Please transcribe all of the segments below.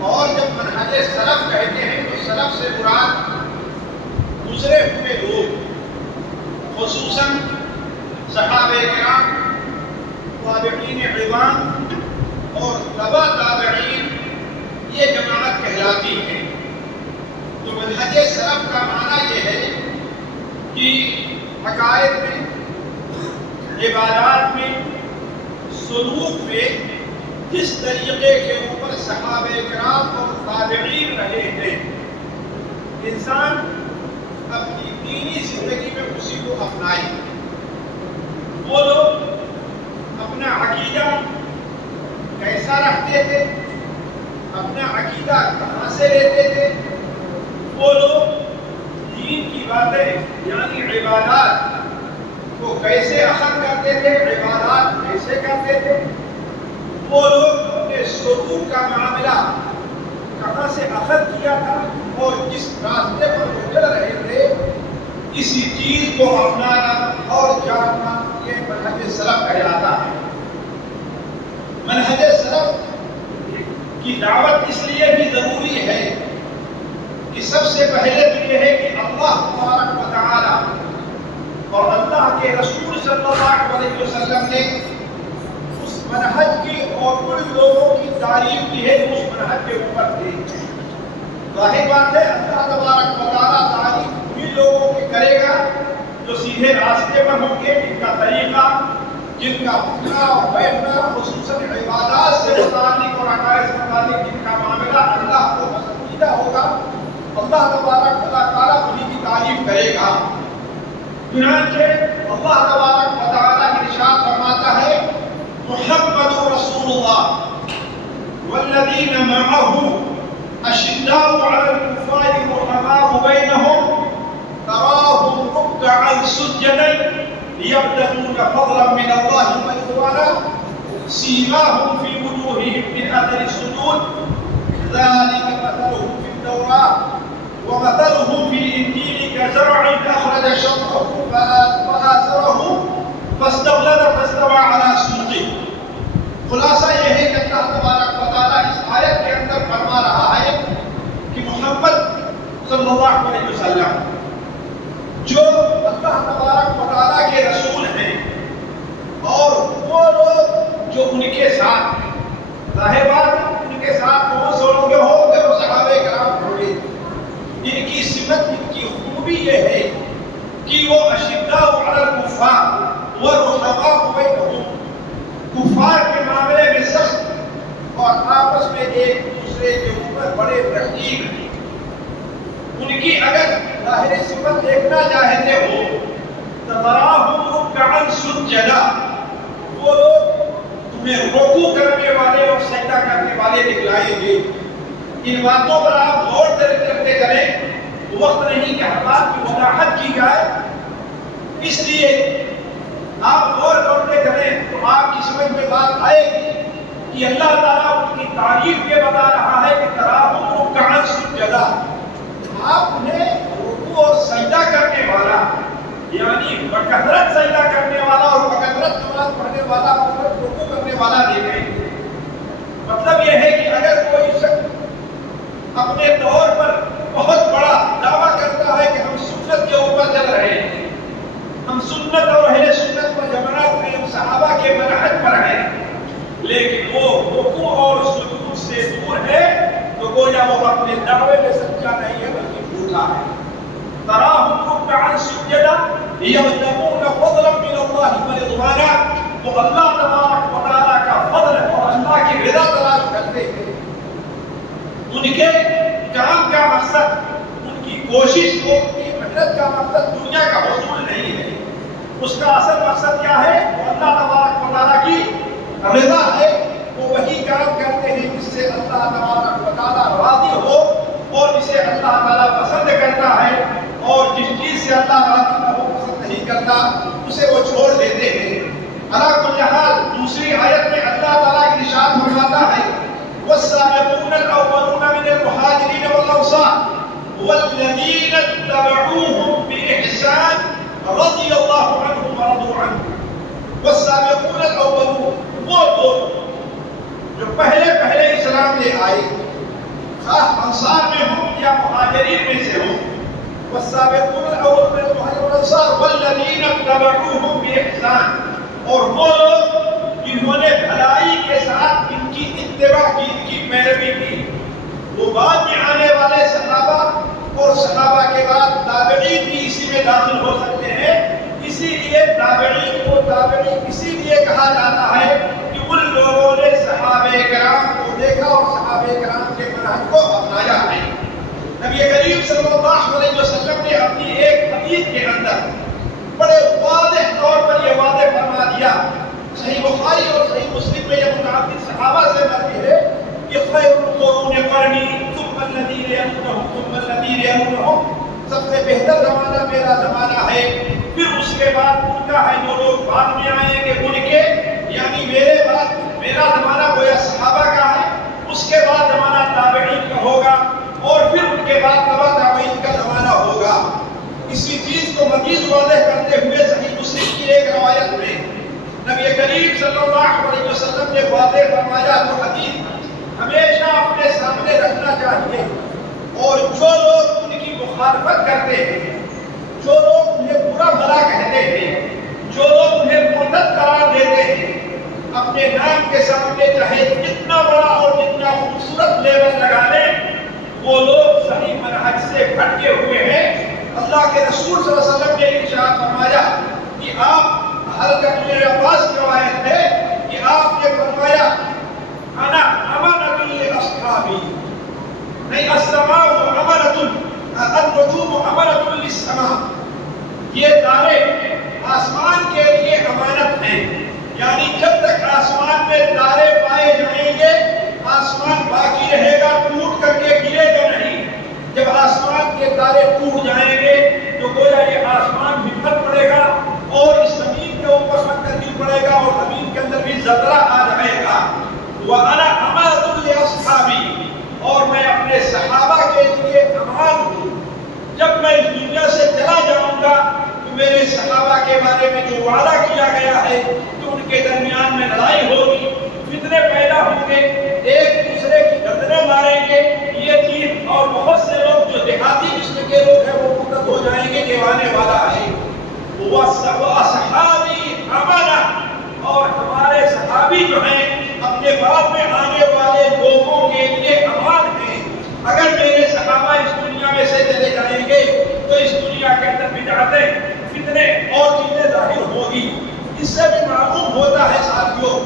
اور جب منہج سلف کہتے ہیں تو سلف سے مراد گزرے ہوئے لوگ، خصوصاً صحابہ کرام، تابعین عظام اور تبع تابعین، یہ جماعت کہلاتی ہے۔ تو منہج سلف کا معنی یہ ہے کہ عقائد میں، عبادات میں، سلوک میں جس طریقے کے اوپر صحابہ کرام اور تابعین رہے ہیں، انسان اپنی دینی زندگی میں اسی کو اپنائے۔ وہ لوگ اپنا عقیدہ کیسا رکھتے تھے، اپنا عقیدہ کہاں سے لیتے تھے، وہ لوگ دین کی باتیں یعنی عبادات کو کیسے اخذ کرتے تھے، عبادات کیسے کرتے تھے، وہ لوگ اپنے سلوک کا معاملہ کہاں سے اخذ کیا تھا اور جس راستے پر وہ چل رہے تھے، اسی چیز کو اپنانا اور جاننا یہ منہج سلف کہلاتا ہے۔ منہج سلف کی دعوت اس لیے بھی ضروری ہے کہ سب سے پہلے تو یہ ہے کہ اللہ تبارک و تعالی اور اللہ کے رسول صلی اللہ علیہ وسلم نے اس منہج کی اور ان لوگوں کی تعریف کی ہے جو اس منہج کے اوپر تھے۔ ظاہر بات ہے اللہ تبارک و تعالی تعریف ان لوگوں کی کرے گا جو سیدھے راستے پر ہوں گے، جن کا طریقہ، جن کا اٹھنا اور بیٹھنا خصوصاً عبادات سے متعلق اور عقائد سے متعلق جن کا معاملہ اللہ کو پسندیدہ ہوگا، اللہ تبارک و تعالی انہیں کی تعریف کرے گا۔ چنانچہ اللہ تبارک و تعالی ارشاد فرماتا ہے محمد رسول اللہ والذین معه اشداء علی الکفار رحماء بینہم تراہم رکعا سجدا یبتغون فضلا من اللہ ورضوانا سیماہم فی وجوہہم من اثر السجود ذلک مثلهم فی التوراۃ ومثلهم في الإنجيل كزرع أخرج شطأه فآزره فاستغلظ فاستوى على سوقه۔ خلاصہ یہ ہے کہ اللہ تبارک و تعالیٰ اس آیت کے اندر فرما رہا ہے کہ محمد صلی اللہ علیہ وسلم جو اللہ تبارک و تعالیٰ کے رسول ہیں اور وہ لوگ جو ان کے ساتھ، ظاہر بات ان کے ساتھ کون سے لوگ ہوں گے، وہ صحابہ کرام ہوں گے، ان کی صفت، ان کی خوبی یہ ہے کہ وہ اشداء علی الکفار ورحماء بینہم، کفار کے معاملے میں سخت اور آپس میں ایک دوسرے کے اوپر بڑے رحیم ہیں۔ ان کی اگر ظاہری صفت دیکھنا چاہتے ہو تو تراہم رکعا سجدا، وہ لوگ تمہیں رکوع کرنے والے اور سجدہ کرنے والے دکھلائیں گے۔ ان باتوں پر آپ غور کرتے چلیں، وقت نہیں کہ ہر بات کی وضاحت کی جائے، اس لیے آپ غور کرتے چلیں تو آپ کی سمجھ میں بات آئے گی کہ اللہ تعالیٰ ان کی تعریف یہ بتا رہا ہے کہ تراہم رکعا سجدا، آپ انہیں رکوع اور سجدہ کرنے والا یعنی بکثرت سجدہ کرنے والا اور بکثرت نماز پڑھنے والا، بکثرت رکوع کرنے والا دیکھیں۔ مطلب یہ ہے کہ اگر کوئی شخص اپنے طور پر بہت بڑا دعویٰ کرتا ہے کہ ہم سنت کے اوپر چل رہے ہیں، ہم سنت اور اہل سنت پر جماعت میں، ہم صحابہ کے منہج پر ہیں، لیکن وہ رکوع اور سجود سے دور ہے، تو گویا وہ اپنے دعوے میں سچا نہیں ہے بلکہ جھوٹا ہے۔ تراہم رکعا سجدا یبتغون فضلا من اللہ ورضوانا، وہ اللہ تبارک و تعالیٰ کا فضل اور اللہ کی رضا تلاش کرتے ہیں۔ ان کے کام کا مقصد، ان کی کوشش کو، ان کی محنت کا مقصد دنیا کا حصول نہیں ہے، اس کا اصل مقصد کیا ہے؟ وہ اللہ تبارک و تعالیٰ کی رضا ہے۔ وہ وہی کام کرتے ہیں جس سے اللہ تبارک و تعالیٰ راضی ہو اور جسے اللہ تعالیٰ پسند کرتا ہے، اور جس چیز سے اللہ راضی نہ ہو، پسند نہیں کرتا، اسے وہ چھوڑ دیتے ہیں۔ علی کل حال دوسری آیت میں اللہ تعالیٰ ارشاد فرماتا ہے والسابقون الأولون من المهاجرين والأنصار والذين اتبعوهم بإحسان رضي الله عنهم ورضوا عنه۔ والسابقون الأولون، وہ لوگ جو پہلے اسلام لے آئے، خاص انصار میں ہوں یا مہاجرین میں سے ہوں، والسابقون الاولون من المهاجرين والانصار والذین اتبعوهم باحسان، اور وہ لوگ جنہوں نے بھلائی کے ساتھ ان کی اتباع کی، ان کی پیروی کی، وہ بعد میں آنے والے صحابہ اور صحابہ کے بعد تابعین بھی اسی میں داخل ہو سکتے ہیں۔ اسی لیے تابعین کو تابعین اسی لیے کہا جاتا ہے کہ ان لوگوں نے صحابہ کرام کو دیکھا اور صحابہ کرام کے منہج کو اپنایا ہے۔ نبی کریم صلی اللہ علیہ وسلم نے اپنی ایک حدیث کے اندر بڑے واضح طور پر یہ واضح فرما دیا، صحیح بخاری اور صحیح مسلم میں یہ متعدد صحابہ سے مروی ہے کہ خیر القرون قرنی ثم الذین یلونہم ثم الذین یلونہم، سب سے بہتر زمانہ میرا زمانہ ہے، پھر اس کے بعد ان کا ہے جو لوگ بعد میں آئیں گے ان کے، یعنی میرے بعد میرا زمانہ گویا صحابہ کا ہے، اس کے بعد زمانہ تابعین کا ہوگا، اور پھر ان کے بعد تبع تابعین کا زمانہ ہوگا۔ اسی چیز کو مزید واضح کرتے ہوئے صحیح مسلم کی ایک روایت میں نبی کریم صلی اللہ علیہ وسلم نے واضح فرمایا، جو حدیث ہمیشہ اپنے سامنے رکھنا چاہیے، اور جو لوگ ان کی مخالفت کرتے ہیں، جو لوگ انہیں برا بھلا کہتے ہیں، جو لوگ انہیں مرتد قرار دیتے ہیں، اپنے نام کے سامنے چاہے جتنا بڑا اور جتنا خوبصورت لیبل لگا لیں، وہ لوگ صحیح منہج سے بھٹکے ہوئے ہیں۔ اللہ کے رسول صلی اللہ علیہ وسلم نے ارشاد فرمایا کہ آپ حضرت ابن عباس کی روایت ہے کہ آپ نے فرمایا انا امانۃ لاصحابی، نہیں السماء امانۃ، النجوم امانۃ للسماء، یہ تارے آسمان کے لیے امانت ہیں، یعنی جب تک آسمان میں تارے پائے جائیں گے آسمان باقی رہے گا، ٹوٹ کر کے گرے گا نہیں۔ جب آسمان کے تارے ٹوٹ جائیں گے تو گویا یہ آسمان بکھر پڑے گا اور اس زمین کے اوپر پتھر گر پڑے گا اور زمین کے اندر بھی زلزلہ آ جائے گا۔ وَأَنَا أَمَانَةٌ لِأَصْحَابِي، اور میں اپنے صحابہ کے لیے امان ہوں، جب میں اس دنیا سے چلا جاؤں گا تو میرے صحابہ کے بارے میں جو وعدہ کیا گیا ہے کہ ان کے درمیان میں لڑائی ہوگی، فتنے پیدا ہوں گے، ایک دوسرے کی گردنیں ماریں گے، یہ چیز، اور بہت سے لوگ جو دیہاتی قسم کے لوگ ہیں وہ مرتد ہو جائیں گے، یہ آنے والا ہے۔ وَأَصْحَابِي أَمَانَةٌ، اور ہمارے صحابی جو ہیں اپنے بعد میں آنے والے لوگوں کے لیے امان ہیں۔ اگر میرے صحابہ اس دنیا میں سے چلے جائیں گے تو اس دنیا کے اندر بدعتیں، فتنے اور چیزیں ظاہر ہوگی۔ اس سے بھی معلوم ہوتا ہے ساتھیوں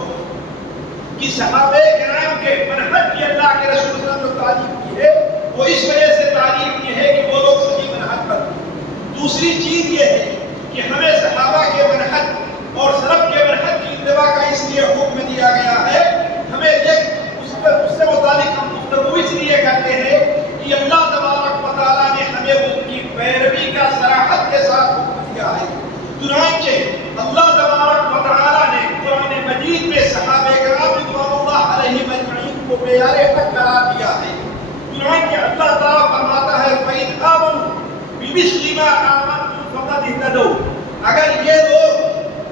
کہ صحابہ کرام کے منہج کی اللہ کے رسول صلی اللہ علیہ وسلم نے تعریف کی ہے، وہ اس وجہ سے تعریف کی ہے کہ وہ لوگ صحیح منہج پر تھے۔ دوسری چیز یہ ہے کہ ہمیں صحابہ کے منہج اور سلف کے منہج کی اتباع کا اس لیے حکم دیا گیا ہے، ہمیں اس سے متعلق ہم گفتگو اس لیے کرتے ہیں کہ اللہ تبارک و تعالیٰ نے ہمیں ان کی پیروی کا صراحت کے ساتھ حکم دیا ہے۔ چنانچہ اللہ تبارک و تعالیٰ نے قرآن مجید میں صحابہ کرام رضوان اللہ علیہم اجمعین کو معیار حق قرار دیا ہے۔ چنانچہ اللہ تعالیٰ فرماتا ہے فَإِنْ آمَنُوا بِمِثْلِ مَا آمَنْتُمْ فَقَدِ اهْتَدَوْا، اگر یہ لوگ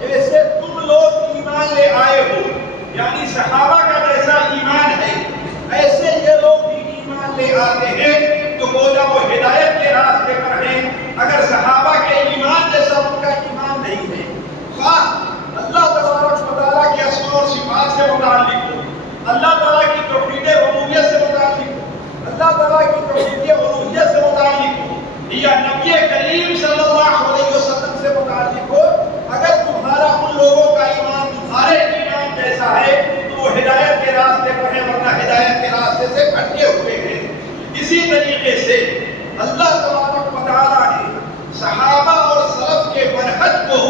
جیسے تم لوگ ایمان لے آئے ہو، یعنی صحابہ کا جیسا ایمان ہے ایسے یہ لوگ بھی ایمان لے آتے ہیں تو گویا وہ ہدایت کے راستے پر ہیں۔ اگر صحابہ کے ایمان جیسا ان کا ایمان نہیں ہے، خواہ اللہ تبارک و تعالیٰ کے اسماء اور صفات سے متعلق ہو، اللہ تعالیٰ کی توحید ربوبیت سے متعلق ہو، اللہ تعالیٰ کی توحید الوہیت سے متعلق ہو، یا نبی کریم صلی اللہ علیہ وسلم سے متعلق ہو، اگر تمہارا ان لوگوں کا ایمان تمہارے ایمان جیسا ہے تو وہ ہدایت کے راستے پر ہیں، ورنہ ہدایت کے راستے سے بھٹکے ہوئے ہیں۔ اسی طریقے سے اللہ تبارک و تعالیٰ نے صحابہ اور سلف کے منہج کو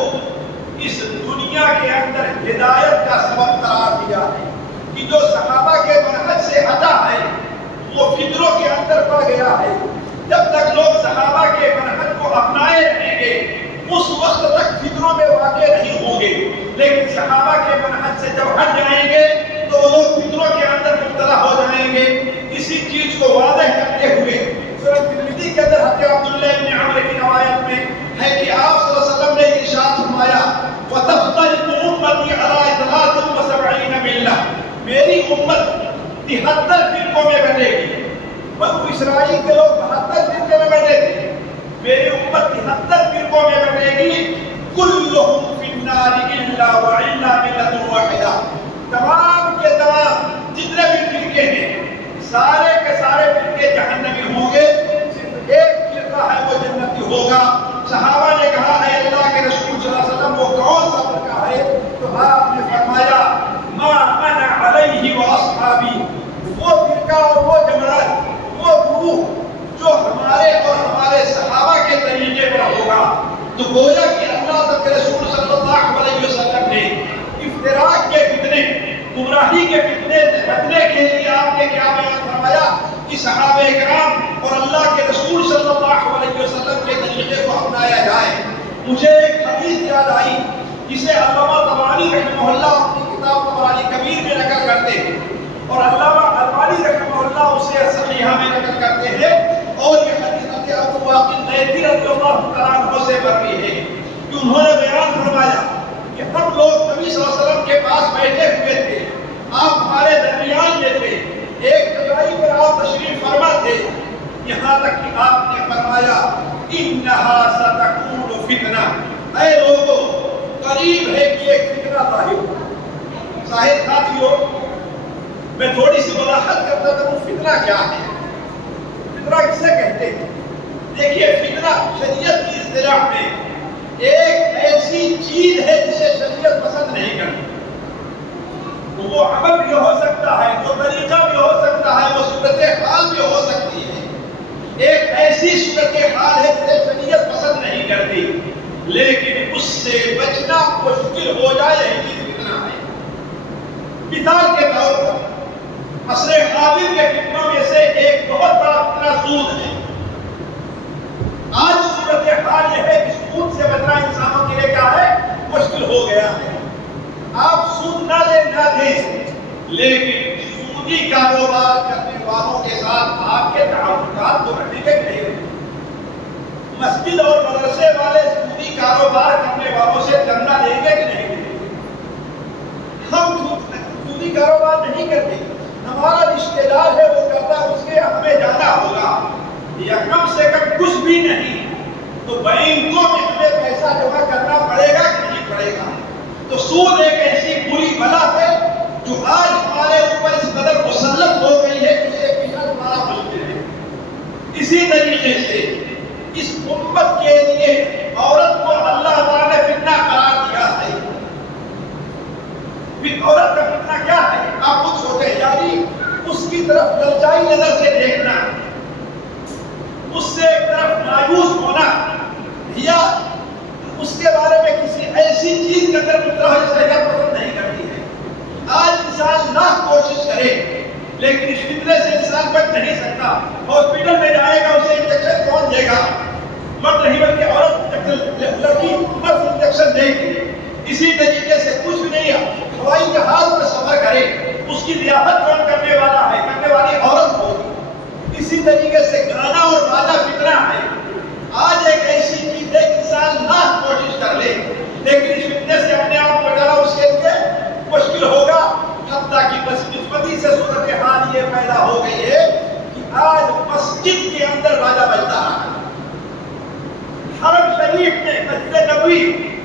اس دنیا کے اندر ہدایت کا سبب قرار دیا ہے کہ جو صحابہ کے منہج سے ہٹا ہے وہ فطروں کے اندر پڑ گیا ہے۔ جب تک لوگ صحابہ کے منہج کو اپنائے رہیں گے اس وقت تک فطروں میں واقع نہیں ہوں گے، لیکن صحابہ کے منہج سے جب ہٹ جائیں گے تو وہ لوگ فطروں کے اندر مبتلا ہو جائیں گے۔ اسی چیز کو واضح کرتے ہوئے سورۃ ترمذی کے اندر حضرت عبداللہ بن عمرو کی روایت میں ہے کہ آپ صلی اللہ علیہ وسلم نے ارشاد فرمایا وَتَفْتَرِقُ أُمَّتِي عَلَىٰ 73 مِلَّةٍ، میری امت 73 فرقوں میں بٹے گی۔ بنو اسرائیل کے لوگ 72 فرقے میں بٹے تھے، میری امت 73 فرقوں میں بٹے گی، کلہم فی النار الا وعلا ملۃ واحدہ، تمام کے تمام جتنے بھی فرقے ہیں سارے کے سارے فرقے جہنمی ہوں گے، صرف ایک فرقہ ہے وہ جنتی ہوگا۔ صحابہ نے کہا اے اللہ کے رسول صلی اللہ علیہ وسلم وہ کون سا فرقہ ہے؟ تو آپ نے فرمایا ما انا علیہ واصحابی، وہ فرقہ اور وہ جماعت، وہ گروہ جو ہمارے اور ہمارے صحابہ کے طریقے پر ہوگا۔ تو گویا کہ اللہ تک کے رسول صلی اللہ علیہ وسلم نے افتراق کے فتنے، گمراہی کے فتنے سے بچنے کے لیے آپ نے کیا بیان فرمایا کہ صحابہ کرام اور اللہ کے رسول صلی اللہ علیہ وسلم کے طریقے کو اپنایا جائے۔ مجھے ایک حدیث یاد آئی جسے علامہ طبرانی رحمہ اللہ اپنی کتاب طبرانی کبیر میں نقل کرتے ہیں، اور علامہ البانی رحمہ اللہ اسے صحیحہ میں نقل کرتے ہیں، اور یہ حدیث ابو واقد لیثی رضی اللہ تعالیٰ عنہ سے مروی ہے کہ انہوں نے بیان فرمایا کہ ہم لوگ نبی صلی اللہ علیہ وسلم کے پاس بیٹھے ہوئے تھے، آپ ہمارے درمیان میں تھے، ایک جگہ پر آپ تشریف فرما تھے، یہاں تک کہ آپ نے فرمایا انہا ستکون فتنہ، اے لوگوں قریب ہے کہ ایک فتنہ ظاہر ہو۔ ظاہر ساتھیوں میں تھوڑی سی وضاحت کرتا تھا، فتنہ کیا ہے، فتنہ کسے کہتے ہیں؟ دیکھیے فتنہ شریعت کی اصطلاح میں ایک ایسی چیز ہے جسے شریعت پسند نہیں کرتی، وہ عمل بھی ہو سکتا ہے، وہ طریقہ بھی ہو سکتا ہے، وہ صورتحال بھی ہو سکتی ہے، ایک ایسی صورتحال ہے جسے شریعت پسند نہیں کرتی، لیکن اس سے بچنا مشکل ہو جائے یہی چیز فتنہ ہے۔ مثال کے طور پر عصر حاضر کے فتنوں میں سے ایک بہت بڑا فتنہ سود ہے۔ آج صورتحال یہ ہے کہ سود سے بچنا انسانوں کے لیے کیا ہے؟ مشکل ہو گیا ہے۔ آپ سود نہ لیں نہ دیں، لیکن سودی کاروبار کرنے والوں کے ساتھ آپ کے تعلقات تو رہنے کے نہیں رہے۔ مسجد اور مدرسے والے سودی کاروبار کرنے والوں سے چندہ لیں گے کہ نہیں لیں گے؟ ہم سودی کاروبار نہیں کرتے، ہمارا رشتہ دار ہے وہ کرتا، اس کے ہمیں جانا ہوگا، یا کم سے کم کچھ بھی نہیں تو بینکوں میں ہمیں پیسہ جمع کرنا پڑے گا کہ نہیں پڑے گا؟ تو سود ایک ایسی بری بلا ہے جو آج ہمارے اوپر اس قدر مسلط ہو گئی ہے کہ اسے پیچھا ہمارا مشکل ہے۔ اسی طریقے سے اس امت کے لیے عورت کو اللہ تعالیٰ نے فتنہ قرار دیا ہے۔ عورت کا فتنہ کیا ہے؟ آپ خود سوچیں، یعنی اس کی طرف للچائی نظر سے دیکھنا، اس سے ایک طرف مایوس ہونا، یا اس کے بارے میں کسی ایسی چیز کے اندر مطلع جسے پسند نہیں کرتی ہے۔ آج انسان لاکھ کوشش کرے لیکن اس فتنے سے انسان بچ نہیں سکتا۔ ہاسپٹل میں جائے گا، اسے انجیکشن کون دے گا؟ مرد نہیں بلکہ عورت، لڑکی مرد انجیکشن دے گی۔ اسی طریقے سے کچھ بھی نہیں، ہوائی جہاز پر سفر کرے اس کی ضیافت کون کرنے والا ہے؟ کرنے والی عورت ہوگی۔ اسی طریقے سے گانا اور باجا فتنہ ہے۔ آج ایک ایسی چیز ہے کہ انسان لاکھ کوشش کر لے لیکن اس فتنے سے اپنے آپ کو بچانا اس کے لیے مشکل ہوگا، حتیٰ کہ بدقسمتی سے صورتحال یہ پیدا ہو گئی ہے کہ آج مسجد کے اندر باجا بجتا ہے، حرم شریف میں مسجد نبوی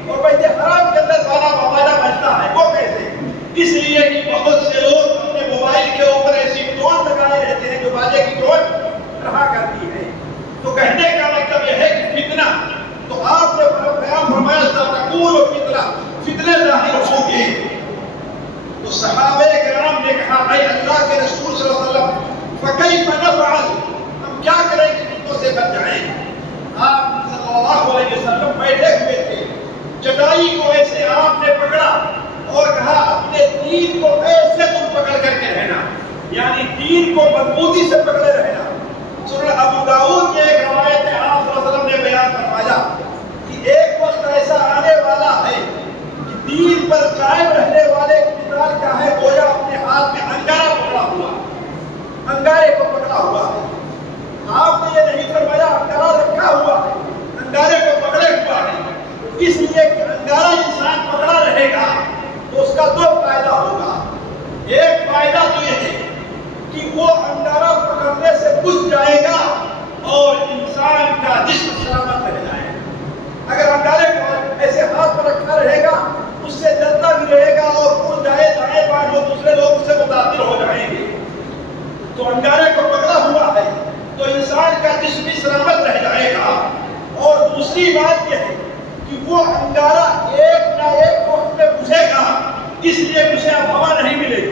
اور بیت حرام کے اندر باجا بجتا ہے۔ وہ کیسے؟ اس لیے کہ بہت سے لوگ اپنے موبائل کے اوپر ایسی ٹون لگائے رہتے ہیں جو باجے کی ٹون رہا کرتی ہے۔ تو کہنے کا مطلب یہ ہے کہ فتنہ، تو آپ نے بیان فرمایا ستکون فتنہ، فتنے ظاہر ہوں گے۔ تو صحابہ کرام نے کہا اے اللہ کے رسول صلی اللہ علیہ وسلم فکیف نفعل، ہم کیا کریں کہ فتنوں سے بچ جائیں؟ آپ صلی اللہ علیہ وسلم بیٹھے ہوئے تھے، چٹائی کو ایسے آپ نے پکڑا اور کہا اپنے دین کو ایسے تم پکڑ کر کے رہنا، یعنی دین کو مضبوطی سے پکڑے رہنا۔ سنن ابو داؤد میں ایک روایت ہے، آپ صلی اللہ علیہ وسلم نے بیان فرمایا کہ ایک وقت ایسا آنے والا ہے کہ دین پر قائم رہنے والے کی مثال کیا ہے؟ گویا اپنے ہاتھ میں انگارہ پکڑا ہوا، انگارے کو پکڑا ہوا ہے۔ آپ نے یہ نہیں فرمایا انگارہ رکھا ہوا ہے، انگارے کو پکڑے ہوا ہے، اس لیے کہ انگارہ انسان پکڑا رہے گا تو اس کا دو فائدہ ہوگا۔ ایک فائدہ تو یہ ہے کہ وہ وہ انگارہ پکڑنے سے بجھ جائے گا اور انسان کا جسم سلامت رہ جائے گا۔ اگر انگارے کو ایسے ہاتھ پر رکھا رہے گا، اس سے جلتا بھی رہے گا اور اڑ جائے دائیں بائیں جو دوسرے لوگ اس سے متاثر ہو جائیں گے، تو انگارے کو پکڑا ہوا ہے تو انسان کا جسم بھی سلامت رہ جائے گا۔ اور دوسری بات یہ ہے کہ وہ انگارہ ایک نہ ایک وقت میں بجھے گا، اس لیے اسے اب ہوا نہیں ملے گی،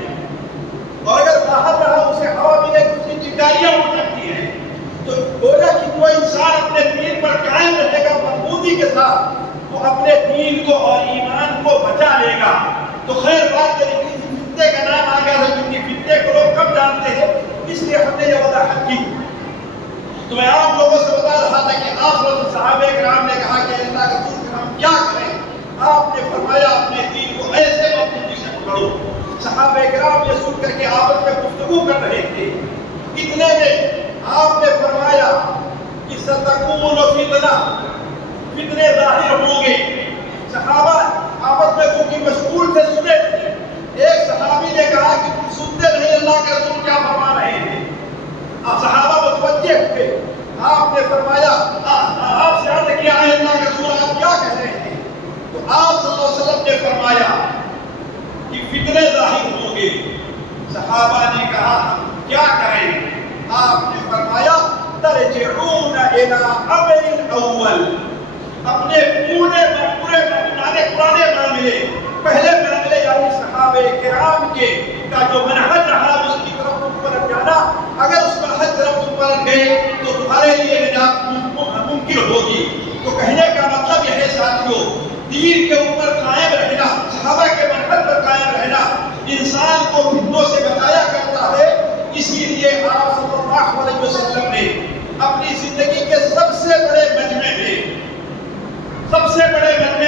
اور اگر باہر رہا اسے ہوا ملے گی اس کی چنگاریاں ہو سکتی ہیں۔ تو گویا کہ وہ انسان اپنے دین پر قائم رہے گا مضبوطی کے ساتھ، وہ اپنے دین کو اور ایمان کو بچا لے گا۔ تو خیر بات یہ نہیں کہ فتنے کا نام آ گیا ہے، کیونکہ فتنے کو لوگ کم جانتے ہیں، اس لیے ہم نے یہ وضاحت کی۔ تو میں آپ لوگوں سے بتا رہا تھا کہ آپ صحابہ کرام نے کہا کہ اللہ کا رسول ہم کیا کریں؟ آپ نے فرمایا اپنے دین کو ایسے مضبوطی سے پکڑو۔ صحابہ کرام یہ سن کر کے آپس میں گفتگو کر رہے تھے، اتنے میں آپ نے فرمایا کہ ستکون فتنے ظاہر ہوں گے۔ صحابہ آپس میں کیونکہ مشغول تھے سنے تھے، ایک صحابی نے کہا کہ تم سنتے نہیں اللہ کے رسول کیا فرما رہے ہیں؟ صحابہ متوجہ ہوئے، آپ نے فرمایا آپ سے عرض کیا ہے اللہ کے رسول آپ کیا کہہ رہے ہیں؟ تو آپ صلی اللہ علیہ وسلم نے فرمایا کہ فتنے ظاہر ہوں گے۔ صحابہ نے کہا ہم کیا کریں؟ آپ نے فرمایا ترجعون الی امر الاول، اپنے پرانے معاملے، پہلے معاملے یعنی صحابہ کرام کے کا جو منہج رہا اس کی طرف تم پلٹ جانا۔ اگر اس منہج طرف تم پلٹ گئے تو تمہارے لیے نجات ممکن ہوگی۔ تو کہنے کا مطلب یہ ہے ساتھیوں، دین کے اوپر قائم رہنا، صحابہ کے منہج پر قائم رہنا انسان کو فتنوں سے بچایا کرتا ہے۔ اسی لیے آپ صلی اللہ علیہ وسلم نے اپنی زندگی کے سب سے بڑے مجمع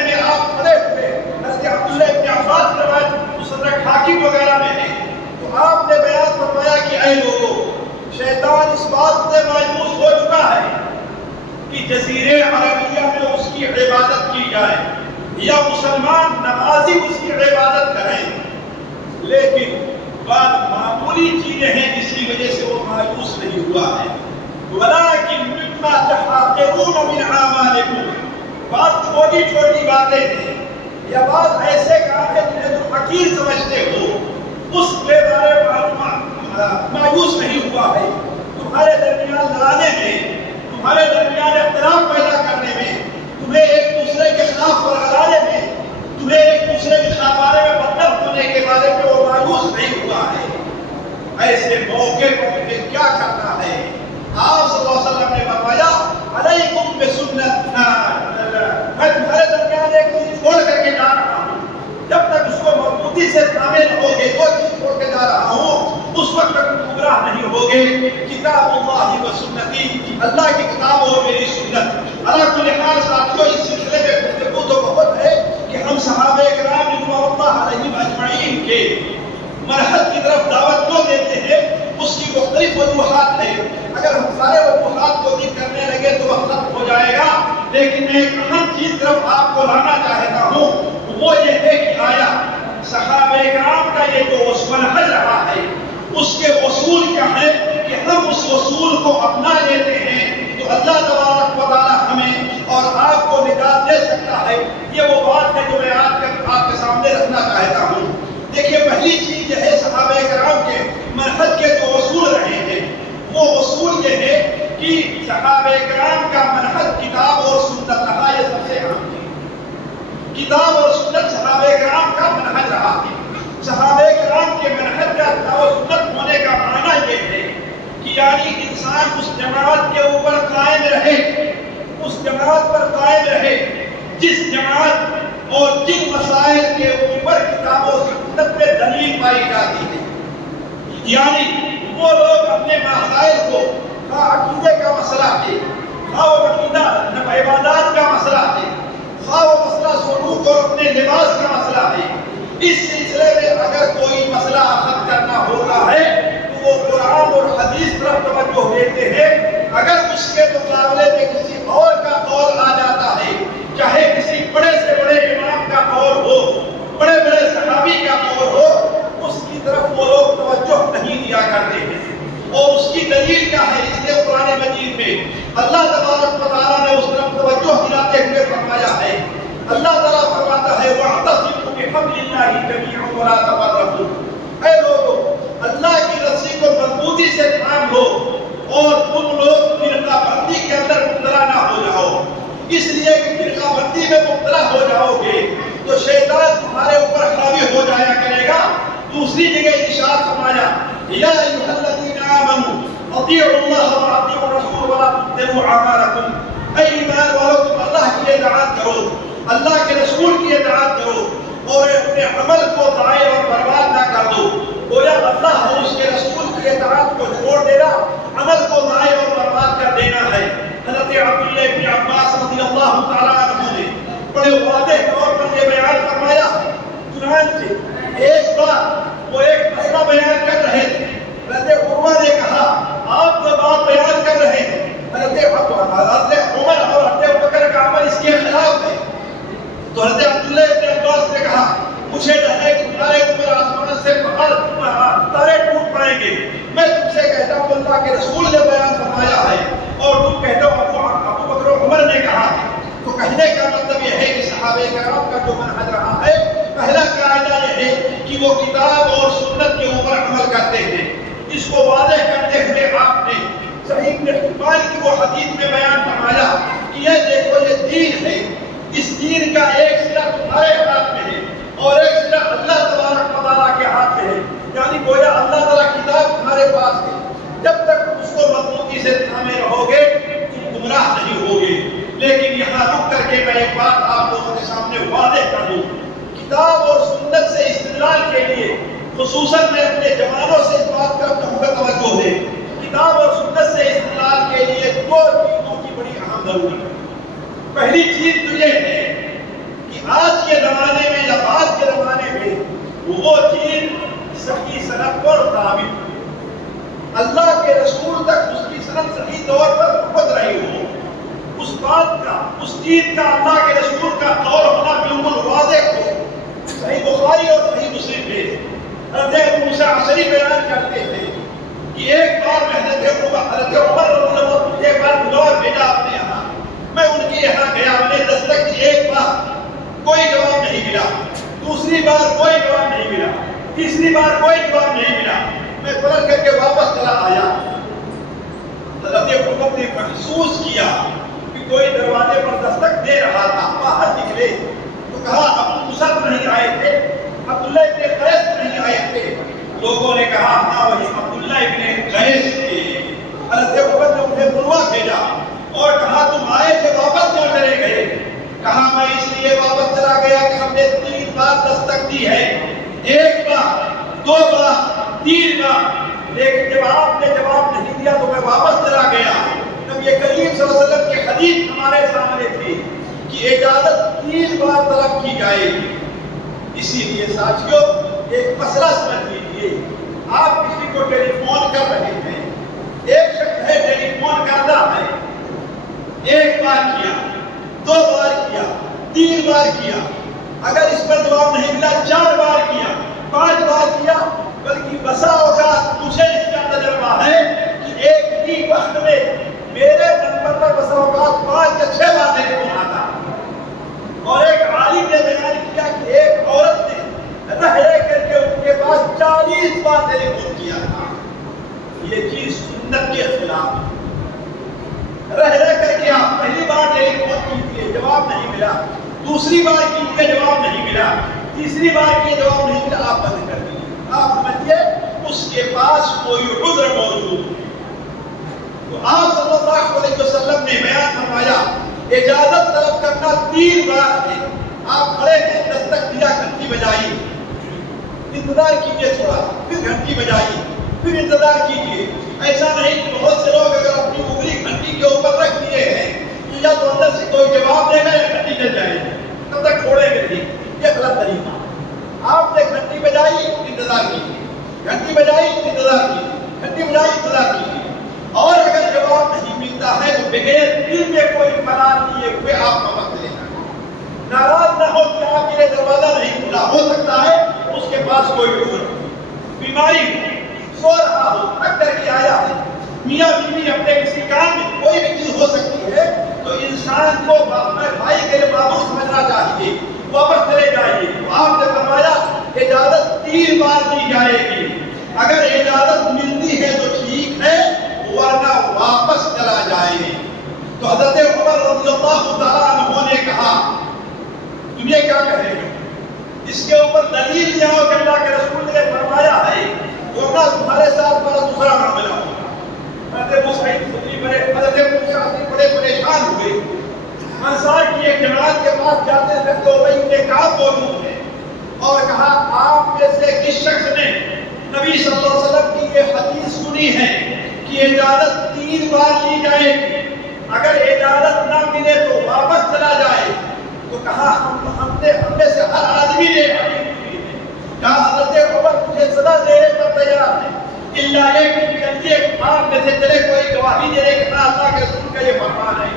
میں آپ کھڑے ہوئے، حضرت عبداللہ ابن عباس کی روایت مصدرک حاکم وغیرہ میں ہے، تو آپ نے بیان فرمایا کہ اے لوگوں، شیطان اس بات سے مایوس ہو چکا ہے کہ جزیرے عربیہ میں اس کی عبادت کی جائے یا مسلمان نمازی اس کی عبادت کریں، لیکن بعض معمولی چیزیں ہیں جس کی وجہ سے وہ مایوس نہیں ہوا ہے۔ وَلَٰكِن مِّمَّا تَحْقِرُونَ مِنْ أَعْمَالِكُمْ، بعض چھوٹی چھوٹی باتیں ہیں یا بعض ایسے کام ہیں جنہیں تم حقیر سمجھتے ہو، اس کے بارے مایوس نہیں ہوا ہے۔ تمہارے درمیان لڑانے میں، تمہارے درمیان اختلاف پیدا کرنے میں، تمہیں ایک دوسرے کے خلاف ورگلانے میں، تمہیں ایک دوسرے کے بارے میں بدتر ہونے کے بارے میں وہ مایوس نہیں ہوا ہے۔ ایسے موقع پر تمہیں کیا کرنا ہے؟ آپ صلی اللہ علیہ وسلم نے فرمایا علیکم بسنت، میں تمہارے درمیان ایک چیز چھوڑ کر کے جا رہا ہوں، جب تک اس کو مضبوطی سے تھامے رہو گے، دو چیز چھوڑ کے جا رہا ہوں، اس وقت تک گمراہ نہیں ہوگے۔ کتاب اللہ و سنتی، اللہ کی کتاب اور میری سنت۔ اللہ کل حال ساتھیوں اس سلسلے میں گفتگو تو بہت ہے کہ ہم صحابہ کرام رضوان اللہ علیہم اجمعین کے منہج کی طرف دعوت کو دیتے ہیں، اس کی مختلف وجوہات ہیں۔ اگر ہم سارے وجوہات کو ذکر کرنے لگے تو وقت ختم ہو جائے گا، لیکن میں ایک اہم چیز طرف آپ کو لانا چاہتا ہوں، وہ یہ ہے کہ آیا صحابہ کرام کا یہ جو منہج رہا ہے اس کے اصول کیا ہے کہ ہم اس اصول کو اپنا لیتے ہیں تو اللہ تبارک و تعالی ہمیں اور آپ کو نجات دے سکتا ہے۔ یہ وہ بات ہے جو میں آپ کے سامنے رکھنا چاہتا ہوں۔ دیکھیے پہلی چیز یہ ہے صحابہ کرام کے منہج کے جو اصول رہے ہیں، وہ اصول یہ ہے کہ صحابہ کرام کا منہج کتاب اور سنت رہا، یہ سب سے اہم ہے۔ کتاب اور سنت صحابہ کرام کا منہج رہا ہے۔ صحابہ کرام کے منہج کا کتاب و سنت ہونے کا معنی یہ ہے کہ یعنی انسان اس جماعت کے اوپر قائم رہے، اس جماعت پر قائم رہے جس جماعت اور جن مسائل کے اوپر کتاب و سنت میں دلیل پائی جاتی ہے۔ یعنی وہ لوگ اپنے مسائل کو، خواہ عقیدے کا مسئلہ ہے، خواہ وہ عقیدہ عبادات کا مسئلہ ہے، خواہ وہ مسئلہ سلوک اور اپنے لباس کا مسئلہ ہے، اس سلسلے میں اگر کوئی مسئلہ اخذ کرنا ہوتا ہے تو وہ قرآن اور حدیث طرف توجہ دیتے ہیں۔ اگر اس کے مقابلے میں کسی اور کا قول آ جاتا ہے، چاہے کسی بڑے سے بڑے امام کا قول ہو، بڑے بڑے صحابی کا قول ہو، اس کی طرف وہ لوگ توجہ نہیں دیا کرتے ہیں۔ اللہ تبارک و تعالیٰ نے اس طرف توجہ دلاتے ہوئے فرمایا ہے، اللہ تعالیٰ فرماتا ہے وَاعْتَصِمُوا بِحَبْلِ اللَّهِ جَمِيعًا وَلَا تَفَرَّقُوا، اے لوگوں اللہ کی رسی کو مضبوطی سے تھام لو اور تم لوگ فرقہ بندی کے اندر مبتلا نہ ہو جاؤ، اس لیے کہ فرقہ بندی میں مبتلا ہو جاؤ گے تو شیطان تمہارے اوپر حاوی ہو جایا کرے گا۔ دوسری جگہ ارشاد فرمایا یا ایھا الذین آمنوا اطیعوا اللہ واطیعوا الرسول ولا تبطلوا اعمالکم، اے ایمان والو تم اللہ کی اطاعت کرو، اللہ کے رسول کی اطاعت کرو اور اپنے عمل کو ضائع اور برباد نہ کر دو۔ گویا اللہ اور اس کے رسول کی اطاعت کو چھوڑ دینا عمل کو ضائع اور برباد کر دینا ہے۔ حضرت عبداللہ بن عباس رضی اللہ تعالیٰ عنہ نے بڑے واضح طور پر یہ بیان فرمایا، چنانچہ ایک بار وہ ایک مسئلہ بیان کر رہے تھے، حضرت عمر نے کہا آپ جو بات بیان کر رہے ہیں حضرت عمر اور حضرت بکر کا عمل اس کے خلاف ہے، تو حضرت عبداللہ بن عباس نے کہا مجھے ڈر ہے کہ تمہارے اوپر آسمان سے تارے ٹوٹ پڑیں گے، میں تم سے کہتا ہوں اللہ کے رسول نے بیان فرمایا ہے اور تم کہتے ہو ابو بکر و عمر نے کہا۔ تو کہنے کا مطلب یہ ہے کہ صحابہ کرام کا جو منہج رہا ہے، پہلا قاعدہ یہ ہے کہ وہ کتاب اور سنت کے اوپر عمل کرتے ہیں۔ اس کو واضح کرتے ہوئے آپ نے صحیح ابن حبان کی وہ حدیث میں بیان فرمایا کہ یہ دیکھو یہ دین ہے، اس دین کا ایک سرا تمہارے ہاتھ میں ہے اور ایک سرا اللہ تبارک و تعالیٰ کے ہاتھ میں ہے، یعنی گویا اللہ تعالیٰ کتاب تمہارے پاس ہے، جب تک اس کو مضبوطی سے تھامے رہو گے تم گمراہ نہیں ہوگے۔ لیکن یہاں رک کر کے میں ایک بات آپ لوگوں کے سامنے واضح کر دوں، کتاب اور سنت سے استدلال کے لیے خصوصاً میں اپنے جوانوں سے اس بات کا کہوں گا توجہ دے، کتاب اور سنت سے استدلال کے لیے دو چیزوں کی بڑی اہم ضرورت ہے۔ پہلی چیز تو یہ ہے کہ آج کے زمانے میں یا بعد کے زمانے میں وہ چیز صحیح سند پر ثابت، اللہ کے رسول تک اس کی سند صحیح طور پر پہنچ رہی ہو، اس بات کا اس چیز کا اللہ کے رسول کا قول ہونا بالکل واضح ہو۔ صحیح بخاری اور صحیح مسلم میں حضرت موسیٰ اشعری بیان کرتے تھے کہ ایک بار حضرت عمر رضی اللہ عنہ ایک بار بلاور بھیجا اپنے یہاں، میں ان کے یہاں گیا، میں نے دستک کی، ایک بار کوئی جواب نہیں ملا، دوسری بار کوئی جواب نہیں ملا، تیسری بار کوئی جواب نہیں ملا، میں پلٹ کر کے واپس چلا آیا۔ حضرت عمر نے محسوس کیا کہ کوئی دروازے پر دستک دے رہا تھا، باہر نکلے تو کہا ابو موسیٰ نہیں آئے تھے، عبداللہ ابن قیس نہیں آئے تھے؟ لوگوں نے کہا ہاں وہی عبداللہ ابن قیس تھے۔ حضرت عمر نے انہیں بلوا بھیجا اور کہا تم آئے تھے واپس کیوں چلے گئے؟ کہا میں اس لیے واپس چلا گیا کہ ہم نے 3 بار دستک دی ہے، 1 بار 2 بار 3 بار، لیکن جب آپ نے جواب نہیں دیا تو میں واپس چلا گیا۔ نبی کریم صلی اللہ علیہ وسلم کی حدیث ہمارے سامنے تھی کہ اجازت 3 بار طلب کی جائے گی۔ اسی لیے ساتھیوں ایک مسئلہ سمجھ لیجیے، آپ کسی کو ٹیلی فون کر رہے ہیں، ایک شخص ہے ٹیلی فون کرتا ہے، 1 بار کیا، 2 بار کیا، 3 بار کیا، اگر اس پر جواب نہیں ملا 4 بار کیا، 5 بار کیا، بلکہ بسا اوقات مجھے اس کا تجربہ ہے کہ ایک ہی وقت میں میرے نمبر پر بسا اوقات 5 یا 6 بار ٹیلی فون آتا۔ اور ایک عالم نے بیان کیا کہ ایک عورت نے رہ کر کے ان کے پاس 40 بار ٹیلی فون کیا تھا۔ یہ چیز سنت کے خلاف، رہ کر کے آپ پہلی بار ٹیلی فون کیجیے، جواب نہیں ملا، دوسری بار کیجیے، جواب نہیں ملا، تیسری بار کیے، جواب نہیں ملا، آپ بند کر دیجیے۔ آپ سمجھیے اس کے پاس کوئی عذر موجود ہے۔ تو آپ صلی اللہ علیہ وسلم نے بیان فرمایا اجازت طلب کرنا 3 بار ہے۔ آپ کھڑے ہیں، دستک دیا، گھنٹی بجائی، انتظار کیجیے تھوڑا، پھر گھنٹی بجائی، پھر انتظار کیجیے۔ ایسا نہیں کہ بہت سے لوگ اگر اپنی انگلی گھنٹی کے اوپر رکھ دیے ہیں تو یا تو اندر سے کوئی جواب دے گا یا گھنٹی چل جائے گی، تب تک چھوڑیں گے نہیں، یہ غلط طریقہ۔ آپ نے گھنٹی بجائی، انتظار کیجیے، گھنٹی بجائی، انتظار کیجیے، گھنٹی بجائی، انتظار کیجیے، اور اگر جواب نہیں ملتا ہے تو بغیر دل میں کوئی قرار لیے ہوئے آپ کا وقت لینا۔ ناراض نہ ہو کہ آپ کے لیے دروازہ نہیں کھلا، ہو سکتا ہے اس کے پاس کوئی عذر ہو، بیماری ہو، سو رہا ہو، تھک کر کے آیا ہے، میاں بیوی اپنے کسی کام میں کوئی بھی چیز ہو کہ اجازت 3 بار لی جائے گی، اگر اجازت نہ ملے تو واپس چلا جائے۔ تو کہا ہم میں سے ہر آدمی نے کہا حضرت عمر مجھے سزا دینے پر تیار ہے، اللہ یہ کہ چلیے آپ میں سے چلے کوئی گواہی دے کہ ہاں اللہ کے رسول کا یہ فرمان ہے۔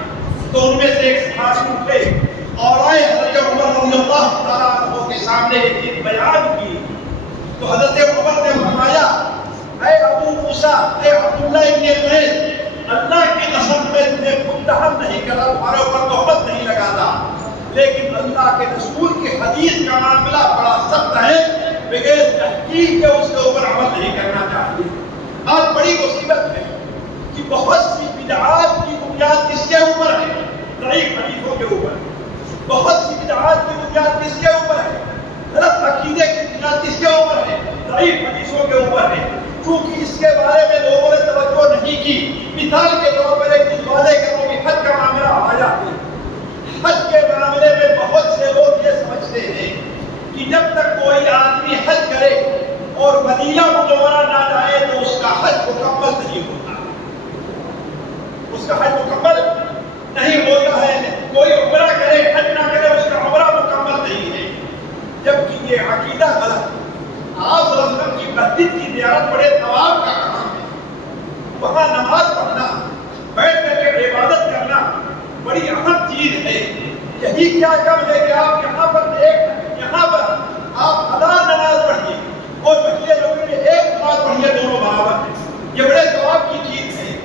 تو ان میں سے ایک صحابی اٹھے اور آئے حضرت عمر رضی اللہ تعالیٰ عنہ کے سامنے یہ چیز بیان کی۔ تو حضرت عمر نے فرمایا اے ابو موسیٰ، اے عبداللہ ابن قیس، اللہ کی قسم میں تمہیں متہم نہیں کرا، تمہارے اوپر تہمت نہیں لگاتا، لیکن اللہ کے رسول کی حدیث کا معاملہ بڑا سخت ہے، بغیر تحقیق کے اس کے اوپر عمل نہیں کرنا چاہیے۔ آج بڑی مصیبت ہے کہ بہت سی بدعات کی بنیاد کس کے اوپر ہے؟ ضعیف حدیثوں کے اوپر۔ بہت سی بدعات کی بنیاد کس کے اوپر ہے؟ غلط عقیدے کی بنیاد کس کے اوپر ہے؟ ضعیف حدیثوں کے اوپر ہے۔ کیونکہ اس کے بارے میں لوگوں نے توجہ نہیں کی۔ مثال کے طور پر ایک چیز واضح کروں کہ حج کا معاملہ آیا ہے۔ حج کے معاملے میں بہت سے لوگ یہ سمجھتے ہیں کہ جب تک کوئی آدمی حج کرے اور مدینہ منورہ نہ جائے تو اس کا حج مکمل نہیں ہوتا، اس کا حج مکمل نہیں ہوتا ہے۔ کوئی عمرہ کرے حج نہ کرے اس کا عمرہ مکمل نہیں ہے، جبکہ یہ عقیدہ غلط ہے۔ آپ صلی اللہ علیہ وسلم کی مسجد کی زیارت بڑے ثواب کا کام ہے، وہاں نماز پڑھنا، بیٹھ کر کے عبادت کرنا بڑی اہم چیز ہے۔ یہی کیا کم ہے کہ آپ یہاں پر آپ 1000 نماز پڑھیے اور مسجد نبوی میں 1 نماز پڑھیے، دونوں برابر ہیں، یہ بڑے ثواب کی چیز ہے،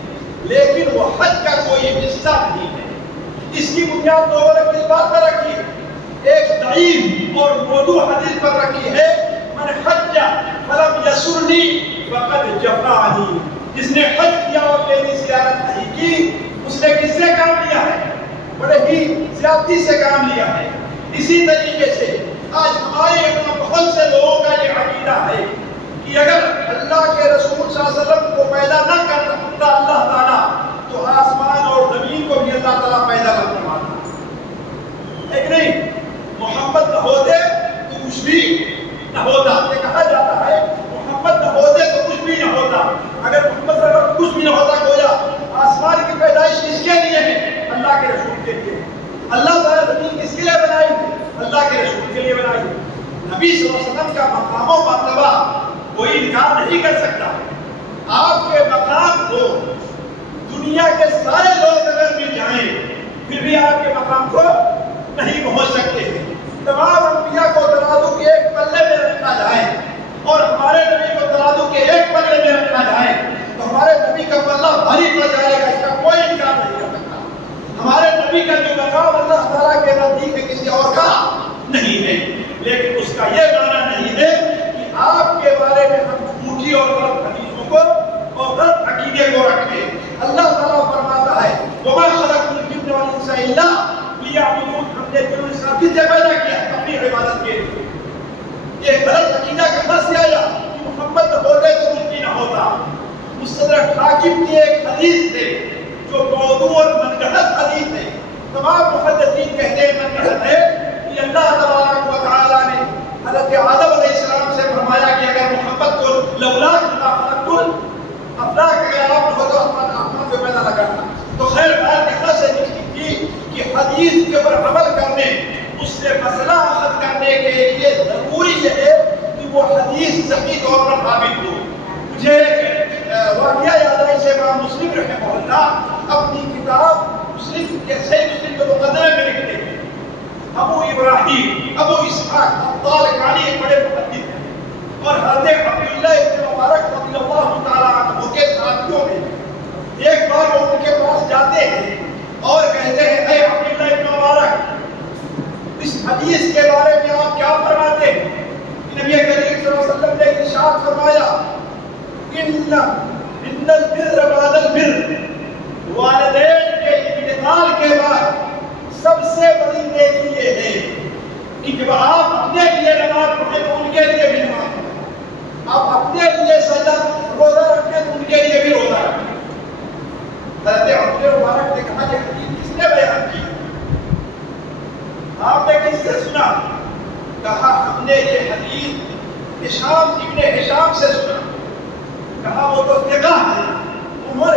لیکن وہ حج کا کوئی حصہ نہیں ہے۔ اس کی بنیاد لوگوں نے کس بات پر رکھی ہے؟ ایک ضعیف اور موضوع حدیث پر رکھی ہے، من حج فلم یسرنی فقد جفانی، جس نے حج کیا اور میری زیارت نہیں کی اس نے کس سے کام لیا ہے؟ بڑے ہی زیادتی سے کام لیا ہے۔ اسی طریقے سے آج ہمارے یہاں بہت سے لوگوں کا یہ عقیدہ ہے کہ اگر اللہ کے رسول صلی اللہ علیہ وسلم کو پیدا نہ کرتا اللہ تعالیٰ تو آسمان اور زمین کو بھی اللہ تعالیٰ پیدا نہ فرماتا، ایک نہیں، محمد نہ ہوتے تو کچھ بھی نہ ہوتا۔ یہ کہا جاتا ہے محمد نہ ہوتے تو کچھ بھی نہ ہوتا۔ اگر محمد صلی اللہ علیہ وسلم کچھ بھی نہ ہوتا گویا آسمان کی پیدائش کس کے لیے ہے؟ اللہ کے رسول کے لیے۔ اللہ تعالیٰ زمین کس کے لیے بنائی ہے؟ اللہ کے رسول کے لیے بنائی ہے۔ نبی صلی اللہ علیہ وسلم کا مقام و مرتبہ کوئی انکار نہیں کر سکتا۔ آپ کے مقام کو دنیا کے سارے لوگ اگر بھی جائیں پھر بھی آپ کے مقام کو نہیں پہنچ سکتے ہیں۔ تمام انبیاء کو ترازو کے ایک پلے میں رکھا جائے اور ہمارے نبی کو ترازو کے ایک پلے میں رکھا جائے تو ہمارے نبی کا پلہ بھاری پڑ جائے گا، اس کا کوئی انکار نہیں کر سکتا۔ ہمارے نبی کا جو مقام اللہ تعالیٰ کے نزدیک ہے کسی اور کا نہیں ہے، لیکن اس کا یہ معنی نہیں ہے کہ آپ کے بارے میں ہم جھوٹی اور غلط حدیثوں کو اور غلط عقیدے کو رکھیں۔ اللہ تعالیٰ فرماتا ہے وَمَا خَلَقْتُ الْجِنَّ وَالْإِنسَ إِلَّا لِيَعْبُدُونِ، ہم نے جن انسان سے پیدا کیا ہے اپنی عبادت کے لیے۔ یہ غلط عقیدہ کہاں سے آیا کہ محمد نہ ہوتے تو کچھ بھی نہ ہوتا؟ مستدرک حاکم کی ایک حدیث سے جو موضوع اور منگڑت حدیث ہے، تمام محدثین کہتے ہیں منگڑت ہے کہ اللہ تبارک و تعالیٰ نے حضرت آدم علیہ السلام سے فرمایا کہ اگر محمد کو لولاک نہ خلقت افلاک، اگر آپ نہ ہو تو آسمان کو پیدا نہ کرتا۔ تو خیر بات یہاں سے نکلی تھی کہ حدیث کے اوپر عمل کرنے، اس سے مسئلہ اخذ کرنے کے لیے ضروری یہ ہے کہ وہ حدیث صحیح طور پر ثابت ہو۔ مجھے واقعہ یاد ہے، اسے امام مسلم رحمہ اللہ اپنی کتاب مسلم کے صحیح مسلم کے مقدمے میں لکھتے ہیں، ابو ابراہیم ابو اسحاق الطالقانی ایک بڑے محدث ہیں اور حضرت عبداللہ ابن مبارک رضی اللہ تعالیٰ عنہ کے ساتھیوں میں ایک بار وہ ان کے پاس جاتے ہیں اور کہتے ہیں اے عبداللہ ابن مبارک، اس حدیث کے بارے میں آپ کیا فرماتے ہیں؟ نبی کریم صلی اللہ علیہ وسلم نے ارشاد فرمایا ان البر بعد البر، والدین کے انتقال کے بعد سب سے بڑی نیکی یہ ہے کہ جب آپ اپنے لیے نماز پڑھیں تو ان کے لیے بھی نماز پڑھیں، آپ اپنے لیے سجدہ روزہ رکھیں تو ان کے لیے بھی روزہ رکھیں۔ حضرت عبداللہ مبارک نے کہا یہ حدیث کس نے بیان کی؟ آپ نے کس سے سنا؟ کہا ہم نے یہ حدیث ہشام ابن ہشام سے سنا۔ کہا وہ تو فقہ ہے، انہوں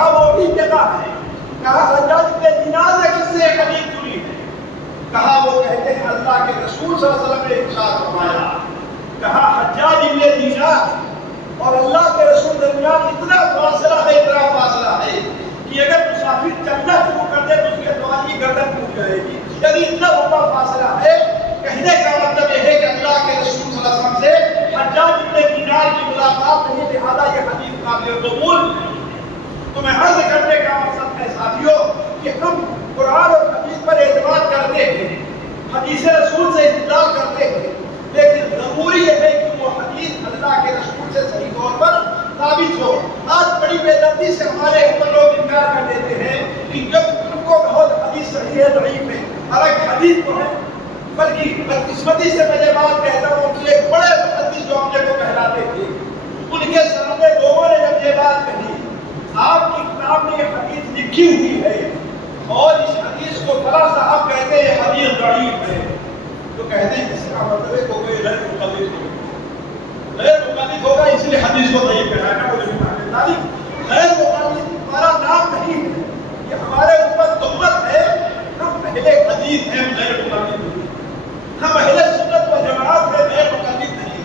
کہا وہ بھی کہتا ہے، کہا حجاج بن دینار نے کس سے حدیث سنی ہے؟ کہا وہ کہتے ہیں اللہ کے رسول صلی اللہ علیہ وسلم نے ارشاد فرمایا، کہا حجاج بن دینار اور اللہ کے رسول درمیان اتنا فاصلہ ہے کہ اگر مسافر چلنا شروع کر دے تو اس کے سوال کی گردن ٹوٹ جائے گی، یعنی اتنا لمبا فاصلہ ہے۔ کہنے کا مطلب یہ ہے کہ اللہ کے رسول صلی اللہ علیہ وسلم سے حجاج بن دینار کی ملاقات نہیں، لہذا یہ حدیث قابل قبول۔ تو میں عرض کرنے کا مقصد ہے ساتھیوں کہ ہم قرآن اور حدیث پر اعتماد کرتے ہیں، حدیث رسول سے استدلال کرتے ہیں، لیکن ضروری یہ ہے کہ وہ حدیث اللہ کے رسول سے صحیح طور پر ثابت ہو۔ آج بڑی بے دردی سے ہمارے اوپر لوگ انکار کر دیتے ہیں کہ جب ان کو بہت حدیث صحیح ہے ضعیف ہے، حالانکہ حدیث تو ہے، بلکہ بدقسمتی سے میں یہ بات کہتا ہوں کہ ایک بڑے محدث جو اپنے کو کہلاتے تھے، ان کے سامنے لوگوں نے جب یہ بات کہی آپ کی کتاب میں یہ حدیث لکھی ہوئی ہے اور اس حدیث کو فلاں صاحب کہتے ہیں یہ حدیث ضعیف ہے، تو کہتے ہیں اس کا مطلب ہے کہ کوئی غیر مقلد ہوگا اس لیے حدیث کو ضعیف کہا ہے۔ غیر مقلد ہمارا نام نہیں ہے، یہ ہمارے اوپر تہمت ہے، ہم اہل حدیث ہیں، غیر مقلد نہیں، ہم اہل سنت و جماعت ہیں، غیر مقلد نہیں،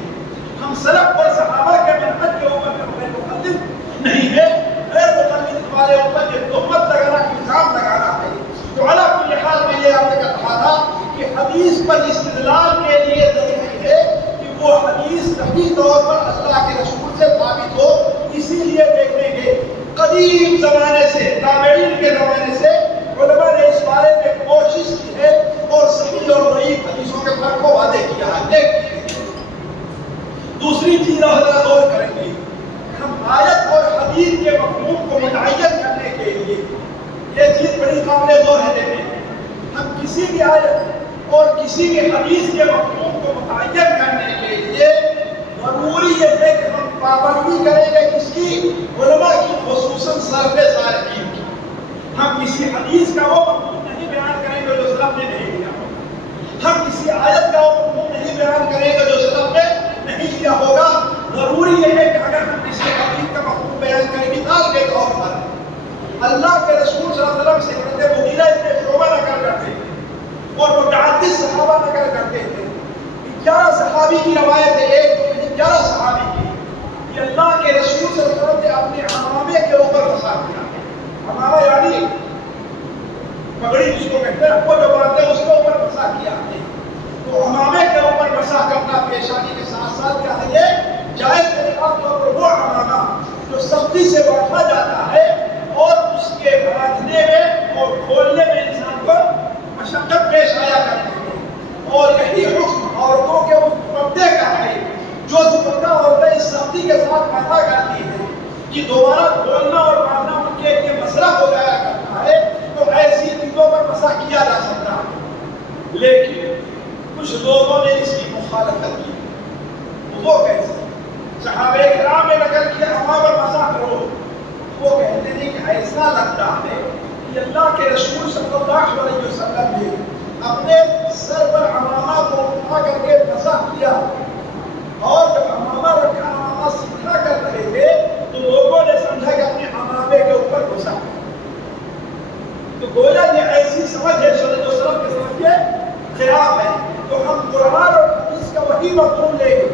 ہم سلف اور صحابہ کے منہج کے اوپر غیر مقلد نہیں ہے۔ غیر مقلد ہمارے اوپر یہ تہمت لگانا، الزام لگانا ہے۔ تو علی کل حال میں یہ آپ سے کہا تھا کہ حدیث پر استدلال کے لیے ضروری ہے کہ وہ حدیث صحیح طور پر اللہ کے رسول سے ثابت ہو۔ اسی لیے دیکھیں گے قدیم زمانے سے، تابعین کے زمانے سے علماء نے اس بارے میں کوشش کی ہے اور صحیح اور ضعیف حدیثوں کے فرق کو واضح کیا ہے۔ دوسری چیز حضرات غور کریں گے، ہم آیت اور حدیث کے مفہوم کو متعین کرنے کے لیے یہ چیز بڑی قابل غور ہے۔ دیکھیں ہم کسی بھی آیت اور کسی بھی حدیث کے مفہوم کو متعین کرنے کے لیے ضروری یہ ہے کہ ہم پابندی کریں گے کس کی؟ علماء کی، خصوصاً سلف صالحین کی۔ ہم کسی حدیث کا وہ مفہوم نہیں بیان کریں گے جو سلف نے نہیں لیا، ہم کسی آیت کا وہ مفہوم نہیں بیان کریں گے جو سلف نے نہیں لیا ہوگا۔ ضروری یہ ہے کہ اگر ہم کسی حدیث کا مفہوم بیان کریں، مثال کے طور پر اللہ کے رسول صلی اللہ علیہ وسلم سے حضرت مغیرہ ابن شعبہ نقل کرتے ہیں اور متعدد صحابہ نقل کرتے ہیں، 11 صحابی کی روایت ہے، ایک دو نہیں 11 صحابی کی، کہ اللہ کے رسول صلی اللہ علیہ وسلم نے اپنے عمامے کے اوپر مسح کیا۔ عمامہ یعنی پگڑی جس کو کہتے ہیں، وہ جو باندھتے ہیں اس کے اوپر مسح کیا ہے۔ تو عمامے کے اوپر مسح کرنا پیشانی کے ساتھ ساتھ کیا ہے یہ جائز طریقہ طور پر وہ عمامہ جو سختی سے باندھا جاتا ہے اور اس کے باندھنے میں اور کھولنے میں انسان کو مشقت پیش آیا کرتی ہے، اور یہی حکم عورتوں کے اس پردے کا ہے جو دوپٹہ عورتیں اس سختی کے ساتھ باندھا کرتی ہیں کہ دوبارہ کھولنا اور باندھنا ان کے لیے مسئلہ ہو جایا کرتا ہے۔ تو ایسی چیزوں پر مسح کیا جا سکتا ہے، لیکن کچھ لوگوں نے اس کی مخالفت کی۔ وہ کیسے؟ صحابہ کرام نے نقل کیا ہمارا پر مسح کرو، وہ کہتے ہیں کہ ایسا لگتا ہے کہ اللہ کے رسول صلی اللہ علیہ وسلم نے اپنے سر پر عمامہ کو اٹھا کر کے مسح کیا، اور جب عمامہ رکھا، عمامہ سیکھا کر رہے تھے تو لوگوں نے سمجھا کہ اپنے عمامے کے اوپر مسح کیا۔ تو گویا یہ ایسی سمجھ ہے جو سلف کے سمجھ کے خلاف ہے۔ تو ہم قرآن اور حدیث کا وہی مفہوم لیں گے۔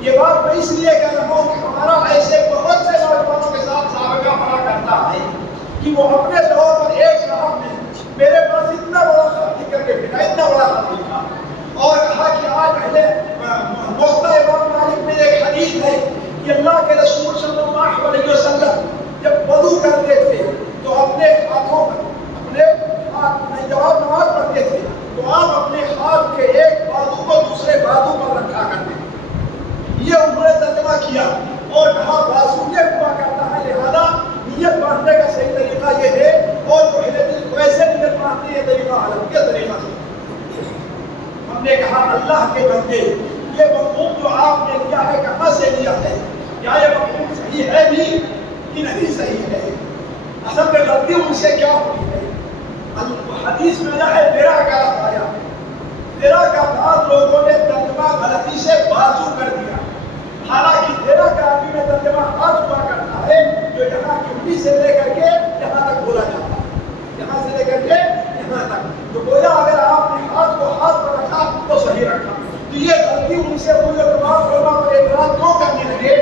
یہ بات میں اس لیے کہہ رہا ہوں کہ ہمارا ایسے بہت سے نوجوانوں کے ساتھ سابقہ پڑا کرتا ہے کہ وہ اپنے دور پر ایک صاحب نے میرے پاس اتنا بڑا خط لکھ کر کے بھیجا، اتنا بڑا خط لکھا اور کہا کہ آج پہلے موقع امام مالک میں ایک حدیث ہے کہ اللہ کے رسول صلی اللہ علیہ وسلم جب وضو کرتے تھے تو اپنے ہاتھوں پر، اپنے ہاتھ میں جب آپ نماز پڑھتے تھے تو آپ اپنے ہاتھ کے ایک بازو کو دوسرے بازو پر رکھا کرتے تھے۔ یہ انہوں نے ترجمہ کیا اور کہا بازو یہ ہوا کرتا ہے، لہذا نیت باندھنے کا صحیح طریقہ یہ ہے، اور جو اہل دل ویسے نیت باندھتے ہیں طریقہ الگ کے طریقہ سے۔ ہم نے کہا اللہ کے بندے یہ مفہوم جو آپ نے لیا ہے کہاں سے لیا ہے؟ کیا یہ مفہوم صحیح ہے بھی کہ نہیں صحیح ہے؟ اصل میں غلطی ان سے کیا ہوئی ہے؟ حدیث میں ہے میرا کا لفظ آیا، میرا کا بعض لوگوں نے ترجمہ غلطی سے بازو کر دیا، حالانکہ میرا کا عربی میں ترجمہ ہاتھ ہوا کرتا ہے، جو یہاں چمڑی سے لے کر کے یہاں تک بولا جاتا ہے، یہاں سے لے کر کے یہاں تک، تو گویا اگر آپ نے ہاتھ کو ہاتھ پر رکھا تو صحیح رکھا۔ تو یہ غلطی ان سے ہوئی اور تمام علماء پر اعتراض کیوں کرنے لگے؟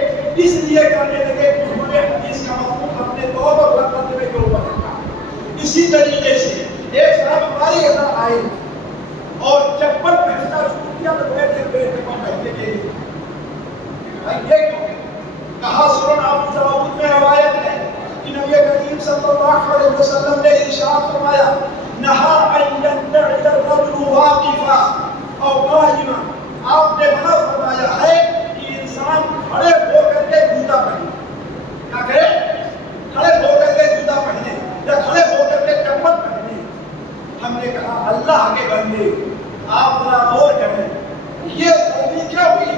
اس لیے کرنے لگے کہ انہوں نے حدیث کا مفہوم اپنے طور پر مرتبے کے اوپر رکھا۔ اسی طریقے سے ایک صاحب ہمارے یہاں آئے اور چپل پہننا شروع کیا تو بیٹھے پہننے کے لیے یہ کیوں؟ کہا سنن ابو داؤد میں روایت ہے کہ نبی کریم صلی اللہ علیہ وسلم نے ارشاد فرمایا نہا ان ينتعل الرجل واقفا او قائما، آپ نے منع فرمایا ہے کہ انسان کھڑے ہو کر کے جوتا پہنے، کیا کرے؟ کھڑے ہو کر کے جوتا پہنے یا کھڑے ہو کر کے چپل پہنے۔ ہم نے کہا اللہ کے بندے آپ ذرا غور کریں، یہ غلطی کیا ہوئی؟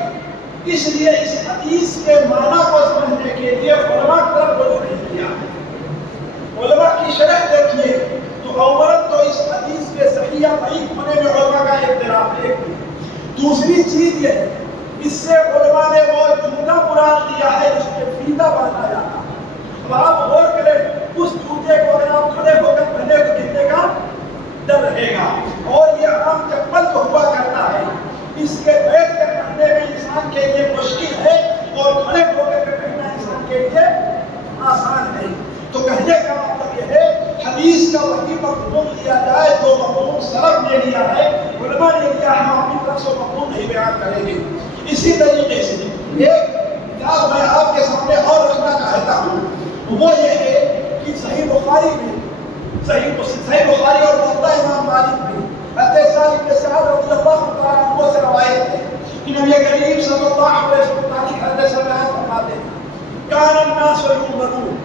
اس لیے اس حدیث کے معنی کو سمجھنے کے لیے علماء کی طرف رجوع نہیں کیا۔ علماء کی شرح دیکھیے تو اولاً تو اس حدیث کے صحیح یا ضعیف ہونے میں علماء کا اختلاف ہے۔ دوسری چیز یہ ہے اس سے علماء نے وہ جوتا مراد لیا ہے جس پہ فیتا باندھا جاتا ہے۔ اب آپ غور کریں اس جوتے کو اگر آپ کھڑے ہو کر پہنے تو گرنے کا ڈر رہے گا، اور یہ عام چپل تو ہوا کرتا ہے، اس کے بیٹھ کر پہننے میں انسان کے لیے مشکل ہے اور کھڑے ہو کر پہننا انسان کے لیے آسان ہے۔ تو کہنے کا مطلب یہ ہے حدیث کا وہی مفہوم لیا جائے جو مفہوم سلف نے لیا ہے، علماء نے لیا ہے، ہم اپنی طرف سے مفہوم نہیں بیان کریں گے۔ اسی طریقے سے ایک مثال میں آپ کے سامنے اور رکھنا چاہتا ہوں، وہ یہ ہے کہ صحیح بخاری میں صحیح بخاری اور موطا امام مالک میں حدیث ابن سعد رضی اللہ تعالیٰ عنہ سے روایت ہے کہ نبی کریم صلی اللہ علیہ وسلم تعالیٰ حدیث بیان فرماتے ہیں کان الناس یؤمنون،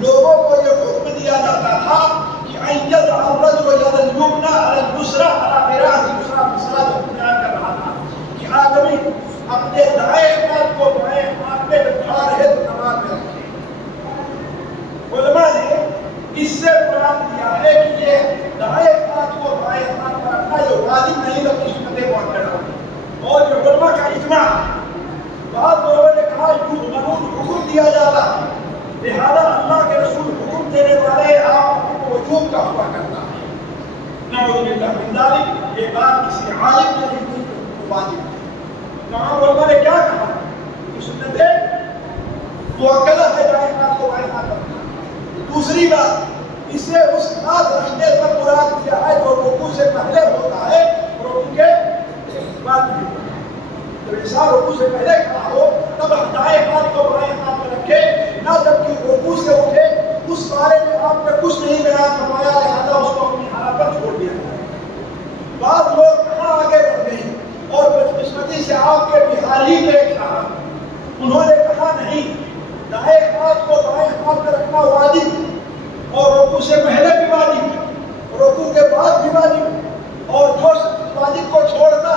لوگوں کو یہ حکم دیا جاتا تھا کہ ان یضع الرجل ید الیمنى علی اليسرى علی قراءۃ اليسرى في الصلاۃ، بیان کر رہا تھا کہ آدمی اپنے دائیں ہاتھ کو بائیں ہاتھ میں رکھا رہے تو نماز میں رکھے۔ علماء نے اس سے مراد دیا ہے کہ یہ دائیں ہاتھ کو بائیں ہاتھ پر رکھنا یہ واجب نہیں بلکہ سنت مؤکدہ ہے، اور یہ علماء کا اجماع ہے۔ بعض لوگوں نے کہا حکم دیا جاتا ہے، لہذا اللہ کے رسول حکم دینے والے آپ کو وجوب کا ہوا کرتا ہے۔ نعوذ باللہ من ذلک، یہ بات کسی عالم نے نہیں کی تو واجب ہے۔ تمام علماء نے کیا کہا کہ سنت مؤکدہ ہے دائیں ہاتھ کو بائیں ہاتھ رکھنا۔ دوسری بات، اسے اس ہاتھ رکھنے پر مراد کیا ہے جو رکوع سے پہلے ہوتا ہے، رکوع کے بعد بھی۔ جب انسان رکوع سے پہلے کھڑا ہو تب دائیں ہاتھ کو بائیں ہاتھ میں رکھے، نہ جبکہ رکوع سے اٹھے۔ اس بارے میں آپ نے کچھ نہیں بیان فرمایا، لہذا اس کو اپنی حالت پر چھوڑ دیا جائے۔ بعض لوگ کہاں آگے بڑھ گئے اور بدقسمتی سے آپ کے بہاری کے کہا، انہوں نے کہا نہیں، دائیں ہاتھ کو بائیں ہاتھ میں رکھنا واجب اور رکوع سے پہلے بھی واجب، رکوع کے بعد بھی واجب، اور جو واجب کو چھوڑتا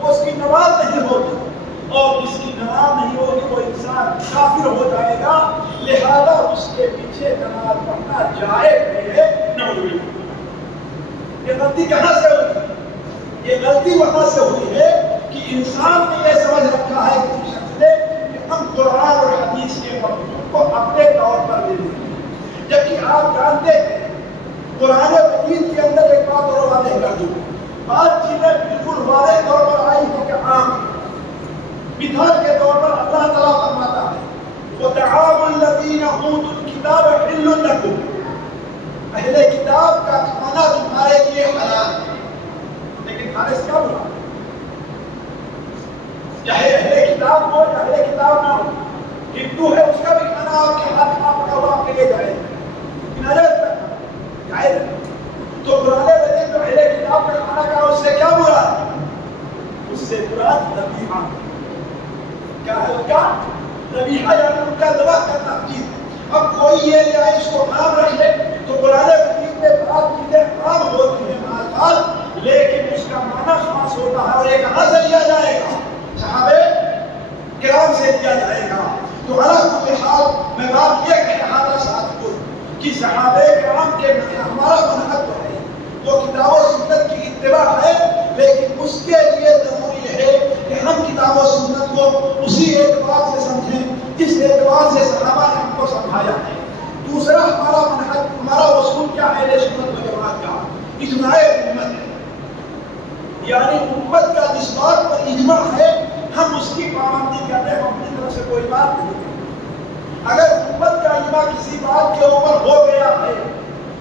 وہ اس کی نماز نہیں ہوگی، اور جس کی نماز نہیں ہوگی وہ انسان کافر ہو جائے گا، لہذا اس کے پیچھے نماز پڑھنا جائز ہے۔ یہ غلطی کہاں سے ہوئی؟ یہ غلطی وہاں سے ہوئی ہے کہ انسان نے یہ سمجھ رکھا ہے کسی شخص نے کہ ہم قرآن اور حدیث کے مفہوم کو اپنے طور پر لے لیں، جبکہ آپ جانتے ہیں قرآن مجید کے اندر ایک بات اور واضح کر دوں، بعض چیزیں بالکل واضح طور پر آئی ہیں کہ عام، مثال کے طور پر اللہ تعالیٰ فرماتا ہے وَطَعَامُ الَّذِينَ أُوتُوا الْكِتَابَ حِلٌّ لَكُمْ، اہل کتاب کا کھانا تمہارے لیے حلال ہے، لیکن کھانے سے کیا بنا؟ چاہے اہل کتاب ہو یا اہل کتاب نہ ہو، ہندو ہے اس کا بھی کھانا آپ کے ہاتھ میں پڑا ہوا آپ کے لیے جائے جائے۔ تو قرآن مجید میں اہل کتاب کا کھانا کا اس سے کیا مراد؟ اس سے مراد ذبیحہ، کیا ہے اس کا؟ ذبیحہ، یعنی ان کا ذبح کرنا چیز۔ اب کوئی یہ جائے اس کو عام رکھ لے تو قرآن مجید میں بعض چیزیں عام ہوتی ہیں مال، لیکن اس کا معنی خاص ہوتا ہے، اور یہ کہاں سے لیا جائے گا؟ صحابہ کرام سے لیا جائے گا۔ تو علیہ کل حال میں بات یہ کہہ رہا تھا ساتھیوں کہ صحابہ کرام کے ہمارا منہج تو ہے وہ کتاب و سنت کی اتباع ہے، لیکن اس کے لیے ضروری ہے کہ ہم کتاب و سنت کو اسی اعتبار سے سمجھیں جس اعتبار سے صحابہ نے ہم کو سمجھایا ہے۔ دوسرا ہمارا منہج، ہمارا اصول کیا ہے اہل سنت و جماعت کا؟ اجماع امت ہے، یعنی امت کا جس بات پر اجماع ہے ہم اس کی پابندی کرتے ہیں، ہم اپنی طرف سے کوئی بات نہیں کرتے۔ اگر امت کا اجماع کسی بات کے اوپر ہو گیا ہے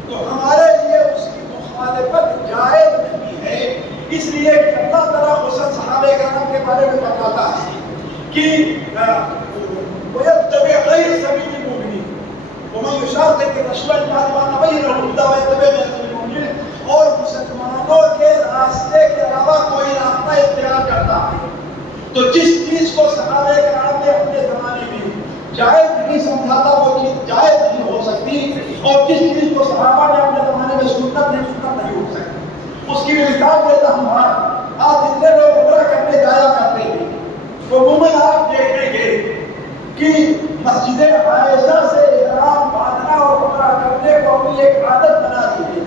تو ہمارے لیے اس کی مخالفت جائز نہیں ہے، اس لیے کہ اللہ تعالیٰ خصوصاً صحابہ کرام کے بارے میں بتاتا ہے کہ وَيَتَّبِعْ غَيْرَ سَبِيلِ الْمُؤْمِنِينَ وَمَن يُشَاقِقِ الرَّسُولَ مِن بَعْدِ مَا تَبَيَّنَ لَهُ الْهُدَىٰ وَيَتَّبِعْ غَيْرَ سَبِيلِ الْمُؤْمِنِينَ، اور مسلمانوں کے راستے کے علاوہ کوئی راستہ اختیار کرتا ہے تو جس چیز کو صحابہ کرام نے اپنے زمانے میں جائز نہیں سمجھا تھا وہ چیز جائز نہیں ہو سکتی، اور جس چیز کو صحابہ نے اپنے زمانے میں سنت نہیں ہو سکتی۔ اس کی بھی مثال دیتا ہوں، آج جتنے لوگ عمرہ کرنے جایا کرتے ہیں عموماً آپ دیکھیں گے کہ مسجد عائشہ سے احرام باندھنا اور عمرہ کرنے کو اپنی ایک عادت بنا دی ہے۔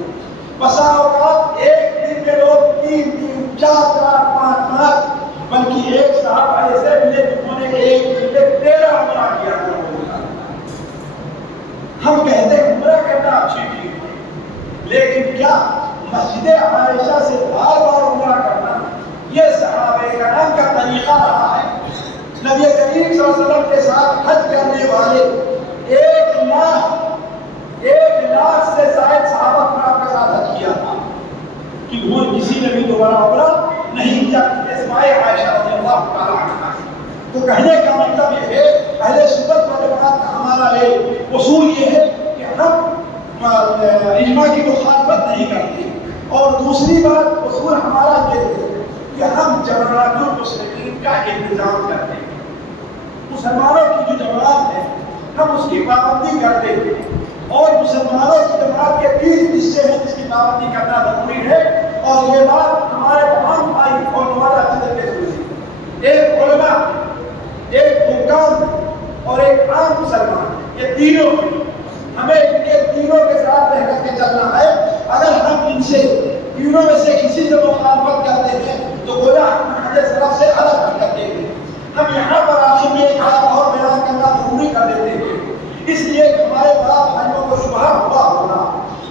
بسا اوقات ایک دن میں لوگ 3 4 5 بلکہ ایک صاحب ایسے ملے جنہوں نے ایک دن میں 13 عمرہ کیا تھا۔ ہم کہتے ہیں عمرہ کرنا اچھی چیز ہے، لیکن کیا مسجد عائشہ سے بار بار عمرہ کرنا یہ صحابہ کرام کا طریقہ رہا ہے؟ نبی کریم صلی اللہ علیہ وسلم کے ساتھ حج کرنے والے 1 لاکھ سے زائد صحابہ کرام کے ساتھ حج کیا تھا کہ وہ کسی نے بھی دوبارہ عمرہ نہیں کیا سوائے عائشہ رضی اللہ تعالیٰ عنہا۔ تو کہنے کا مطلب یہ ہے اہل سنت و جماعت کا ہمارا اصول یہ ہے کہ ہم اجماع کی مخالفت نہیں کرتے، اور دوسری بات اصول ہمارا یہ ہے کہ ہم جماعت المسلمین کا انتظام کرتے ہیں۔ مسلمانوں کی جو جماعت ہے ہم اس کی پابندی کرتے ہیں، اور مسلمانوں کی جماعت کے 20 حصے ہیں جس کی پابندی کرنا ضروری ہے، اور یہ بات ہمارے تمام بھائی اور ہمارا اچھی طریقے سے ہوئی۔ ایک علماء، ایک حکام اور ایک عام مسلمان، یہ تینوں ہمیں ان کے تینوں کے ساتھ رہ کر کے چلنا ہے۔ اگر ہم ان سے تینوں میں سے کسی سے مخالفت کرتے ہیں تو گویا ہم منہج سلف سے الگ ہٹ کرتے ہیں۔ ہم یہاں پر آخر میں ایک بات اور بیان کرنا ضروری کر دیتے ہیں، اس لیے کہ ہمارے بڑا بھائیوں کو شبہ ہوا ہوگا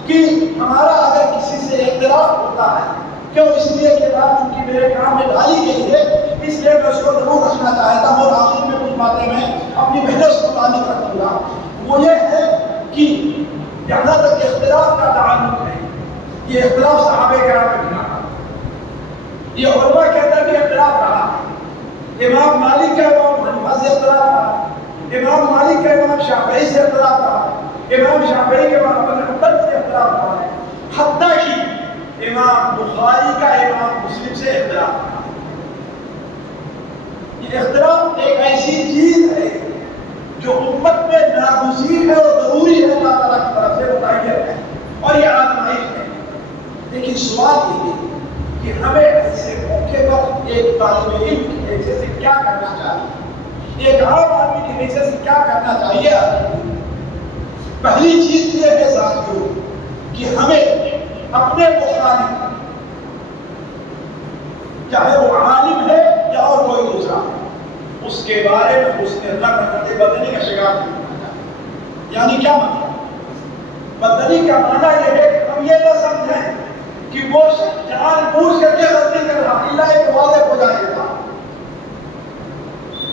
کہ ہمارا اگر کسی سے اختلاف ہوتا ہے، کیوں؟ اس لیے کہ بات چونکہ میرے کام میں ڈالی گئی ہے اس لیے میں اس کو ضرور رکھنا چاہتا ہوں، اور آخر میں کچھ باتیں میں اپنی محنت سے متعلق رکھوں گا۔ وہ یہ ہے کہ جہاں تک اختلاف کا تعلق ہے، یہ اختلاف صحابہ کرام میں رہا، یہ علماء کے اندر بھی اختلاف رہا ہے۔ امام مالک کا امام حنیفہ سے اختلاف رہا، امام مالک کا امام شافعی سے اختلاف رہا، امام شافعی کے امام ابن حنبل سے اختلاف رہا ہے، حتیٰ کہ امام بخاری کا امام مسلم سے اختلاف رہا۔ یہ اختلاف ایک ایسی چیز ہے جو امت میں ناگزیر ہے اور ضروری ہے، اللہ تعالیٰ کی طرف سے متعین ہے، اور یہ آزمائش ہے۔ لیکن سوال یہ ہے کہ ہمیں ایسے موقع پر ایک طالب علم کی حیثیت سے کیا کرنا چاہیے، ایک عام آدمی کی حیثیت سے کیا کرنا چاہیے؟ پہلی چیز یہ ہے ساتھیوں کہ ہمیں اپنے مخالف، چاہے وہ عالم ہے یا اور کوئی دوسرا ہے، اس کے بارے میں اس نے رد بدنی کا شکار نہیں ہونا چاہیے۔ یعنی کیا مطلب؟ بدنی کا معنی یہ ہے کہ ہم یہ نہ سمجھیں کہ وہ جان بوجھ کر کے غلطی کر رہا، اللہ ایک واضح ہو جائے گا۔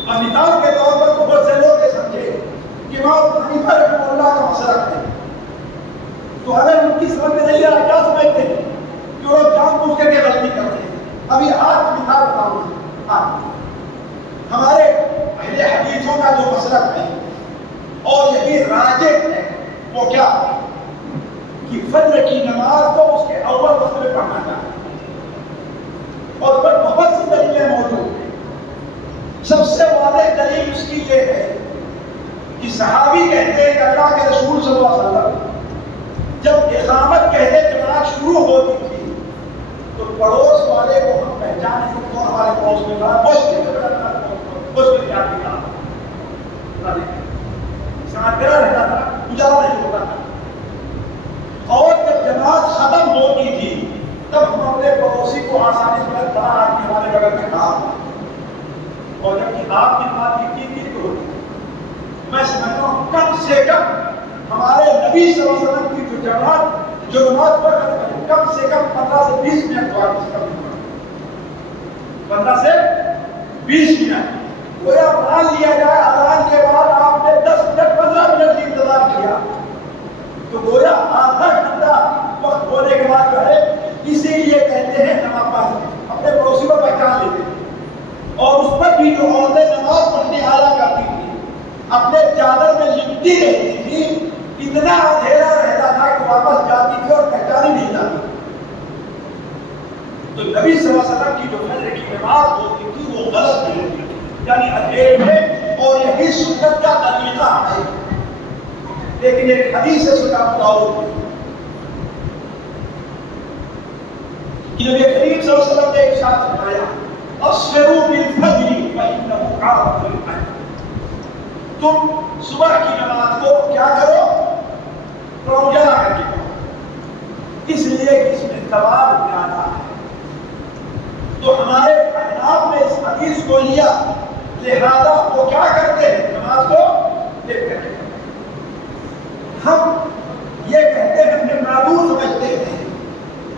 اب مثال کے طور پر بہت سے لوگ یہ سمجھے کہ امام حنیفہ رحمہ اللہ کا مسلک ہے، تو اگر ان کی سمجھ میں نہیں آ رہا کیا سمجھتے ہیں کہ وہ جان بوجھ کر کے غلطی کرتے ہیں۔ ابھی آج مثال بتاؤں گا، ہمارے اہل حدیثوں کا جو مسلک ہے اور یہی راجح ہے وہ کیا ہے کہ فجر کی نماز کو اس کے اول وقت میں پڑھنا چاہیے، اور پر بہت سی دلیلیں موجود ہیں۔ سب سے واضح دلیل اس کی یہ ہے کہ صحابی کہتے ہیں کہ اللہ کے رسول صلی اللہ علیہ وسلم جب اقامت کہتے جماعت شروع ہوتی تھی تو پڑوس والے کو ہم پہچانے تھے، تو ہمارے پڑوس میں کہا پوچھ کیا ساتھ رہتا تھا، اجالا نہیں ہوتا تھا، اور جب جماعت ختم ہوتی تھی تب ہم اپنے پڑوسی کو آسانی سے بڑا آدمی ہمارے بغل میں کہا، اور جب کہ آپ کی بات کی ہوتی میں سمجھتا ہوں کم سے کم ہمارے نبی صلی اللہ علیہ وسلم کی جو جماعت جو نماز پڑھ کر کم سے کم 15 سے 20 منٹ دعا کی کم 15 سے 20 منٹ گویا مان لیا جائے اذان کے بعد آپ نے 10 منٹ 15 منٹ کی انتظار کیا تو گویا آدھا گھنٹہ وقت ہونے کے بعد جو ہے اسی لیے کہتے ہیں نماز پڑھ اپنے پڑوسی کو پہچان لیتے ہیں اور اس پر بھی جو عورتیں نماز پڑھنے آیا کرتی تھی اپنے چادر میں لپٹی رہتی تھی اتنا اندھیرا رہتا تھا کہ واپس جاتی تھی اور پہچانی نہیں جاتی تو نبی صلی اللہ علیہ وسلم کی جو فجر کی نماز ہوتی تھی وہ غلط نہیں ہوتی یعنی اندھیرے میں اور یہی سنت کا طریقہ ہے لیکن ایک حدیث ہے سنا داؤد کہ نبی کریم صلی اللہ علیہ وسلم نے ارشاد فرمایا اسفروا بالفجر فانه عرف للعين تم صبح کی نماز کو کیا کرو روزانہ کر کے کرو اس لیے کہ اس میں ثواب زیادہ ہے تو ہمارے احناف نے اس حدیث کو لیا لہذا وہ کیا کرتے ہیں نماز کو دیکھ کر کے ہم یہ کہتے ہیں ہم نے معذور سمجھتے ہیں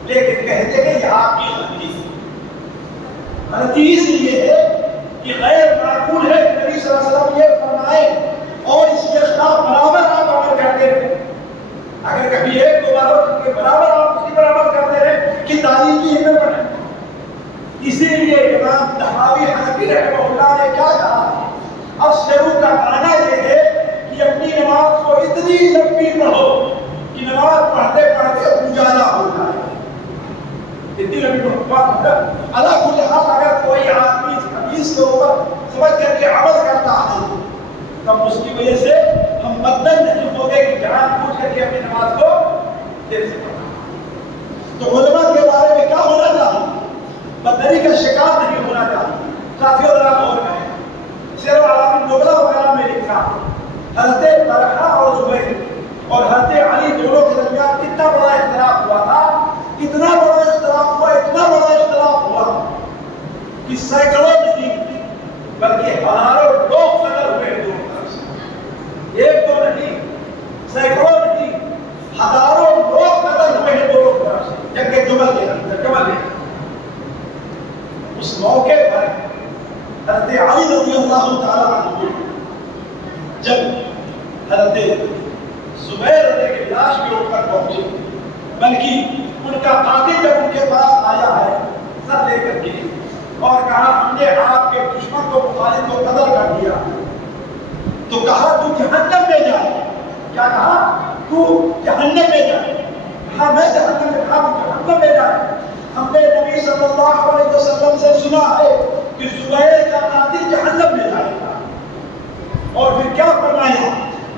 لیکن کہتے ہیں یہ آپ کی غلطی غلطی اس لیے ہے کہ غیر معقول ہے کہ نبی صلی اللہ علیہ وسلم یہ فرمائے اور اس کے خلاف برابر آپ عمل کرتے رہے اگر کبھی ایک دو بار کے برابر آپ اسی پر عمل کرتے رہے کہ تعلیم کی ہمت بنے اسی لیے امام طحاوی حنفی رحمہ اللہ نے کیا کہا اب شروع کا معنی یہ ہے کہ اپنی نماز کو اتنی لمبی پڑھو کہ نماز پڑھتے پڑھتے اجالا ہو جائے اتنی لمبی پڑھو اللہ کو جہاں اگر کوئی آدمی حدیث کے اوپر سمجھ کر کے عمل کرتا ہے تب اس کی وجہ سے ہم مدن نہیں ہو گئے کہ جہاں پوچھ کر کے اپنی نماز کو دیر سے پڑھا تو علماء کے بارے میں کیا ہونا چاہیے بدری کا شکار نہیں ہونا چاہیے ساتھیوں ذرا غور کریں سیر العالمین نبلا وغیرہ میں لکھا حضرت طلحہ اور زبیر اور حضرت علی دونوں کے درمیان کتنا بڑا اختلاف ہوا تھا اتنا بڑا اختلاف ہوا کہ سینکڑوں نہیں بلکہ ہزاروں لوگ قتل ہوئے دونوں طرف سے ایک دو نہیں سینکڑوں نہیں ہزاروں لوگ قتل ہوئے ہیں دونوں طرف سے جنگ جمل کے اندر جمل میں اس موقع پر حضرت علی رضی اللہ تعالیٰ عنہ جب حضرت زبیر کے لاش کے اوپر پہنچے بلکہ ان کا قاتل جب ان کے پاس آیا ہے سر لے کر کے اور کہا ہم نے آپ کے دشمن کو مخالف کو قتل کر دیا تو کہا تو جہنم میں جائے کیا کہا تو جہنم میں جائے ہاں میں جہنم میں کہا جہنم میں جائے ہم نے نبی صلی اللہ علیہ وسلم سے سنا ہے کہ زبیر کا قاتل جہنم میں جائے گا اور پھر کیا فرمایا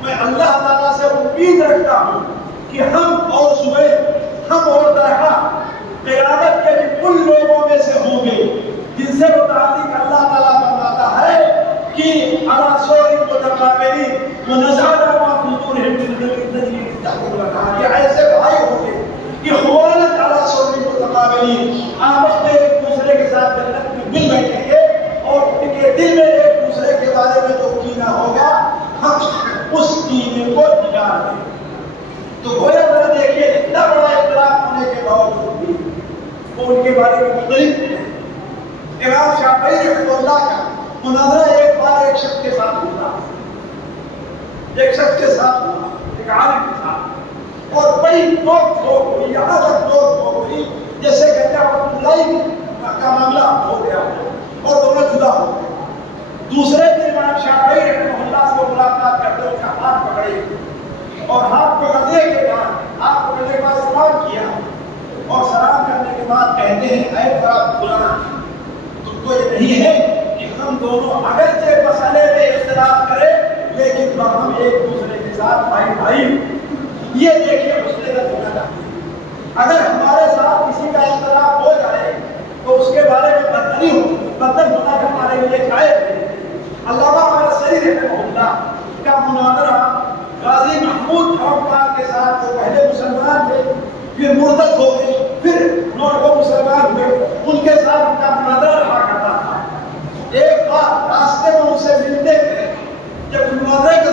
میں اللہ تعالیٰ سے امید رکھتا ہوں کہ ہم اور زبیر ہم اور طلحہ قیامت کے بھی ان لوگوں میں سے ہوں گے جن سے متعلق اللہ تعالیٰ فرماتا ہے کہ علی سور متقابلین ونزعنا ما فی صدورہم من غل تجری من تحتہم الانہار یہ ایسے بھائی ہوں گے کہ خوانت علی سور متقابلین آپس میں ایک دوسرے کے ساتھ جنت میں مل بیٹھیں گے اور ان کے دل میں ایک دوسرے کے بارے میں جو کینہ ہوگا ہم اس کینے کو نکال دیں تو گویا ذرا دیکھیے اتنا بڑا اختلاف ہونے کے باوجود بھی وہ ان کے بارے میں مختلف ہیں امام شافعی رحمہ اللہ کا مناظرہ ایک بار ایک شخص کے ساتھ ہوا ایک عالم کے ساتھ اور بڑی نوک جھوک ہوئی یہاں تک نوک جھوک ہوئی جیسے کہتے ہیں لڑائی کا معاملہ ہو گیا اور دونوں جدا ہو گئے دوسرے دن امام شافعی رحمہ اللہ سے ملاقات کرتے ان کا ہاتھ پکڑے اور ہاتھ پکڑنے کے بعد سلام کیا اور سلام کرنے کے بعد کہتے ہیں اے بڑا بلانا تم کو یہ نہیں ہے کہ ہم دونوں اگرچہ مسئلے میں اختلاف کریں لیکن ہم ایک دوسرے کے ساتھ بھائی یہ دیکھیے مسئلے کا ہونا چاہیے اگر ہمارے ساتھ کسی کا اختلاف ہو جائے تو اس کے بارے میں بدن ہونا ہمارے لیے جائز ہے علامہ ہمارا صحیح رحمہ اللہ کا مناظرہ غازی محمود خان کے ساتھ جو پہلے مسلمان تھے پھر مرتد ہو گئے پھر وہ مسلمان ہوئے ان کے ساتھ ان کا مناظرہ رہا کرتا تھا ایک بار راستے میں ان سے ملتے تھے جب مناظرے کا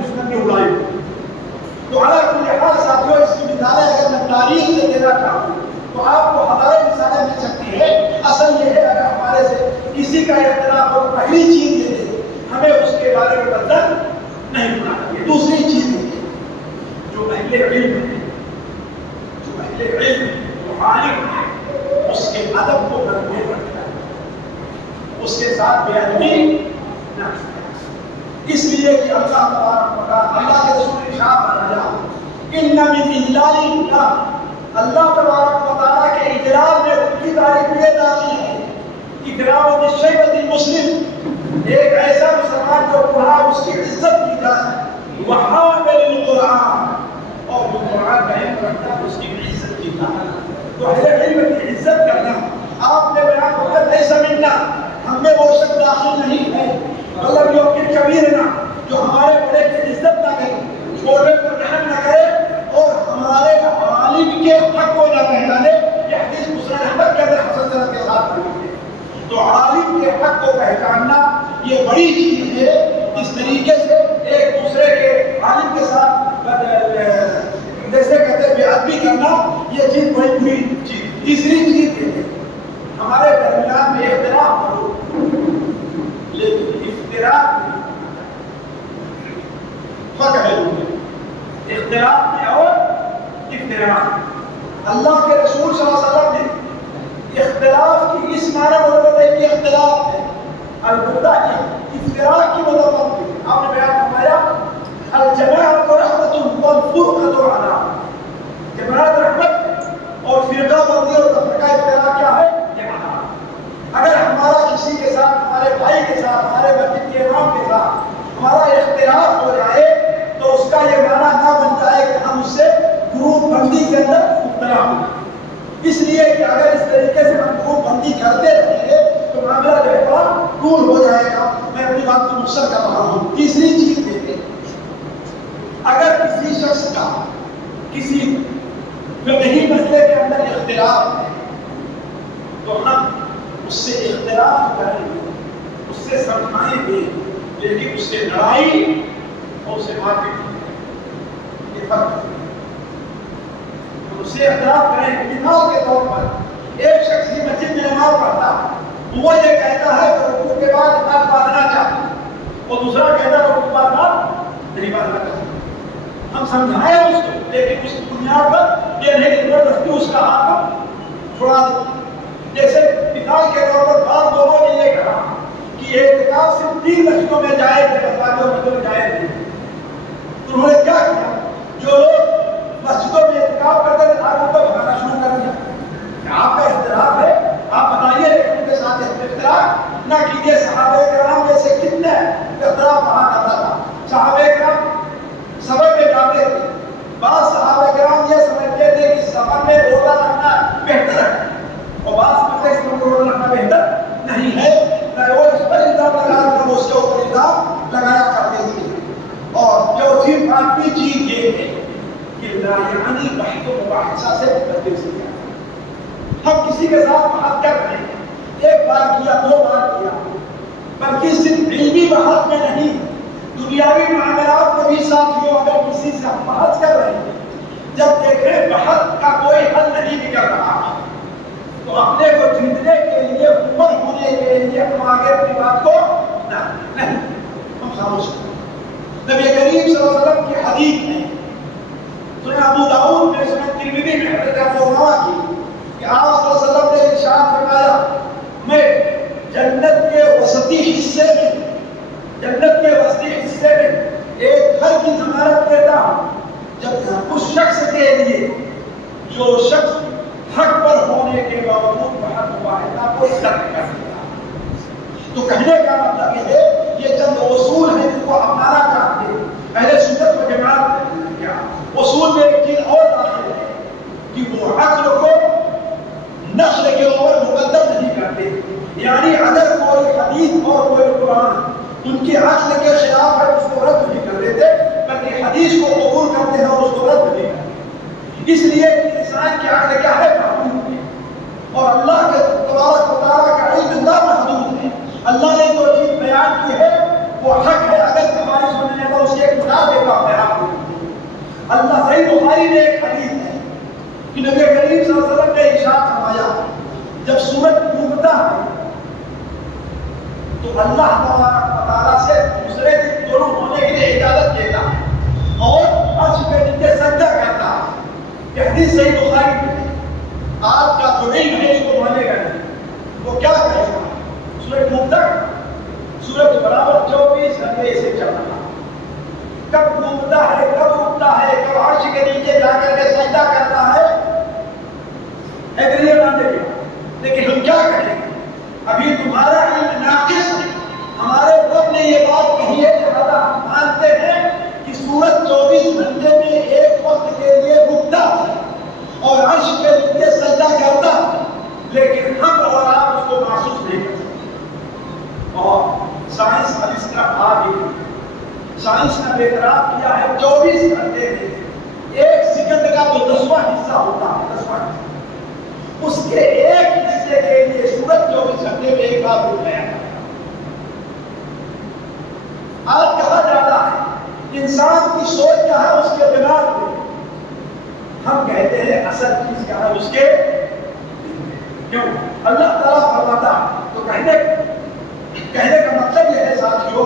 دشمن نے اڑائی. تو علی کل حال ساتھیوں اس کی مثالیں اگر میں تاریخ سے دینا چاہوں تو آپ کو ہزاریں مثالیں مل سکتی ہے. اصل یہ ہے اگر ہمارے سے کسی کا اختلاف ہو پہلی چیز یہ ہے ہمیں اس کے بارے میں بدل نہیں ہونا چاہیے. دوسری چیز یہ ہے جو اہل علم ہے جو عالم ہے اس کے ادب کو برقرار رکھنا ہے, اس کے ساتھ بے ادبی نہ کرنا. اس لیے کہ اللہ تبارک و تعالی اللہ کے رسول نے ارشاد فرمایا ان من اجلال اللہ تبارک و تعالی کے اجلال میں ان کی تعریف یہ داخل ہے اکرام الشیبۃ المسلم, ایک ایسا مسلمان جو بڑھا اس کی عزت کی جائے, وحامل القرآن اور جو قرآن کا علم رکھتا ہے اس کی عزت کی جائے. تو اہل علم کی عزت کرنا آپ نے بیان کرنا نہیں سمجھنا ہم میں وہ شک داخل نہیں ہے. مطلب یہ کہ کبیر نہ جو ہمارے بڑے کی عزت نہ کرے, چھوٹے پر رحم نہ کرے اور ہمارے عالم کے حق کو نہ پہچانے. یہ حدیث مسند احمد کے اندر حسن صنعت کے ساتھ موجود ہے. تو عالم کے حق کو پہچاننا یہ بڑی چیز ہے. اس طریقے سے ایک دوسرے کے عالم کے ساتھ جیسے کہتے ہیں بے ادبی کرنا یہ چیز بڑی بری چیز. تیسری چیز یہ ہے ہمارے درمیان میں اختلاف ہو لیکن اختلاف میں فرق ہے. اختلاف میں اور اختلاف اللہ کے رسول صلی اللہ علیہ وسلم نے اختلاف کی اس معنی مطلب ہے کہ اختلاف ہے, البتہ افتراق کی مطلب ہے. آپ نے بیان فرمایا الجماعت رحمت والفرقۃ عذاب. جماعت رحمت اور فرقہ بندی اور تفرقہ اختلاف کیا ہے؟ اگر ہمارا کسی کے ساتھ ہمارے بھائی کے ساتھ ہمارے مسجد کے امام کے ساتھ ہمارا اختلاف ہو جائے تو اس کا یہ معنی نہ بن جائے کہ ہم اس سے گروپ بندی کے اندر مبتلا ہوں. اس لیے کہ اگر اس طریقے سے ہم گروپ بندی کرتے رہیں گے تو معاملہ جو ہے دور ہو جائے گا. میں اپنی بات کو مختصر کر رہا ہوں. تیسری چیز یہ ہے اگر کسی شخص کا کسی فقہی مسئلے کے اندر اختلاف ہے تو ہم اس سے اختلاف کریں گے, اس سے سمجھائیں گے, لیکن اس سے لڑائی اور اس سے مار پیٹ یہ فرق ہے. اس سے اختلاف کریں گے. مثال کے طور پر ایک شخص کی مسجد میں نماز پڑھتا وہ یہ کہتا ہے کہ رکوع کے بعد نماز باندھنا چاہتا اور دوسرا کہتا ہے رکوع کے بعد نماز نہیں باندھنا چاہتا. ہم سمجھائیں اس کو لیکن اس بنیاد پر یہ نہیں کہ زبردستی اس کا ہاتھ چھڑا دو. جیسے مثال کے طور پر بعض لوگوں نے یہ کہا کہ اعتکاف صرف 3 مسجدوں میں جائز ہے, باقی مسجدوں میں جائز نہیں. تو انہوں نے کیا کیا, جو لوگ مسجدوں میں اعتکاف کرتے تھے آپ ان کو بھگانا شروع کر دیا. آپ کا اختلاف ہے آپ بتائیے, ان کے ساتھ اختلاف نہ کیجیے. صحابہ کرام میں سے کتنے اختلاف وہاں کرتا تھا. صحابہ کرام سفر میں جاتے تھے, بعض صحابہ کرام یہ سمجھتے تھے کہ سفر میں روزہ رکھنا بہتر ہے اور بعض سمجھتے ہیں کہ روزہ رکھنا بہتر نہیں ہے. وہ اس پر الزام لگایا تھا, وہ اس کے اوپر الزام لگایا کرتے تھے. اور چوتھی 5ویں چیز یہ ہے کہ لا یعنی بحث و مباحثہ سے بدل سے کیا ہم کسی کے ساتھ بحث کر رہے ہیں, ایک بار کیا 2 بار کیا, بلکہ صرف علمی بحث میں نہیں دنیاوی معاملات میں بھی ساتھیوں اگر کسی سے ہم بحث کر رہے ہیں جب دیکھیں بحث کا کوئی حل نہیں نکل رہا تو اپنے کو جیتنے کے لیے اوپر ہونے کے لیے ہم آگے اپنی بات کو نہیں ہم خاموش کریں. نبی کریم صلی اللہ علیہ وسلم کی حدیث میں سنن ابو داؤد میں سنن ترمذی میں حضرت ابو ہریرہ کی کہ آپ صلی اللہ علیہ وسلم نے ارشاد فرمایا میں جنت کے وسطی حصے میں ایک گھر کی ضمانت دیتا ہوں جب اس شخص کے لیے جو شخص حق پر ہونے کے باوجود بحث مباحثہ کو ترک کر دیتا. تو کہنے کا مطلب یہ ہے یہ چند اصول ہیں جن کو اپنانا چاہتے ہیں اہل سنت و جماعت. کیا اصول میں ایک چیز اور داخل ہے کہ وہ عقل کو نقل کے اوپر مقدم نہیں کرتے. یعنی اگر کوئی حدیث اور کوئی قرآن ان کی عقل کے خلاف ہے اس کو رد نہیں کر دیتے بلکہ حدیث کو قبول کرتے ہیں اور اس کو رد نہیں کرتے. اس لیے کہ انسان کی عقل کیا ہے محدود ہے اور اللہ کے تبارک و تعالیٰ کا علم لامحدود ہے. اللہ نے جو چیز بیان کی ہے وہ حق ہے. اگر ہماری سننے پر اس کے خلاف بخاری میں ایک حدیث ہے کہ نبی کریم صلی اللہ علیہ وسلم نے ارشاد فرمایا جب سورج ڈوبتا ہے تو اللہ تبارک و تعالیٰ سے دوسرے دن طلوع ہونے کے لیے اجازت دیتا ہے اور عرش کے نیچے سجدہ کرتا ہے۔ یہ حدیث صحیح بخاری میں ہے۔ آپ کا جو علم ہے اس کو مانے گا نہیں، وہ کیا کہے گا؟ سورج ڈوبتا ہے، سورج برابر 24 گھنٹے سے چل رہا ہے، کب ڈوبتا ہے، کب اٹھتا ہے، کب عرش کے نیچے جا کر کے سجدہ کرتا ہے، ایگری مانتے گا۔ لیکن ہم کیا کریں گے؟ ابھی تمہارا علم ناقص ہے، ہمارے رب نے یہ بات کہی ہے، لہذا ہم مانتے ہیں کہ سورج 24 گھنٹے میں ایک وقت کے لیے رکتا ہے اور عرش کے نیچے سجدہ کرتا ہے، لیکن ہم اور آپ اس کو محسوس نہیں کر سکتے۔ اور سائنس اب اس طرف آ گئی، سائنس نے اعتراف کیا ہے 24 گھنٹے میں ایک سیکنڈ کا جو 10واں حصہ ہوتا ہے، 10واں حصہ، اس کے ایک حصے کے لیے سورج 24 گھنٹے میں ایک بار رک گیا۔ آج کہا جاتا ہے انسان کی سوچ کیا ہے، اس کے دماغ میں، ہم کہتے ہیں اصل چیز کیا ہے، اس کے کیوں اللہ تعالیٰ فرماتا ہے۔ تو کہنے کا مطلب یہ ہے ساتھیوں،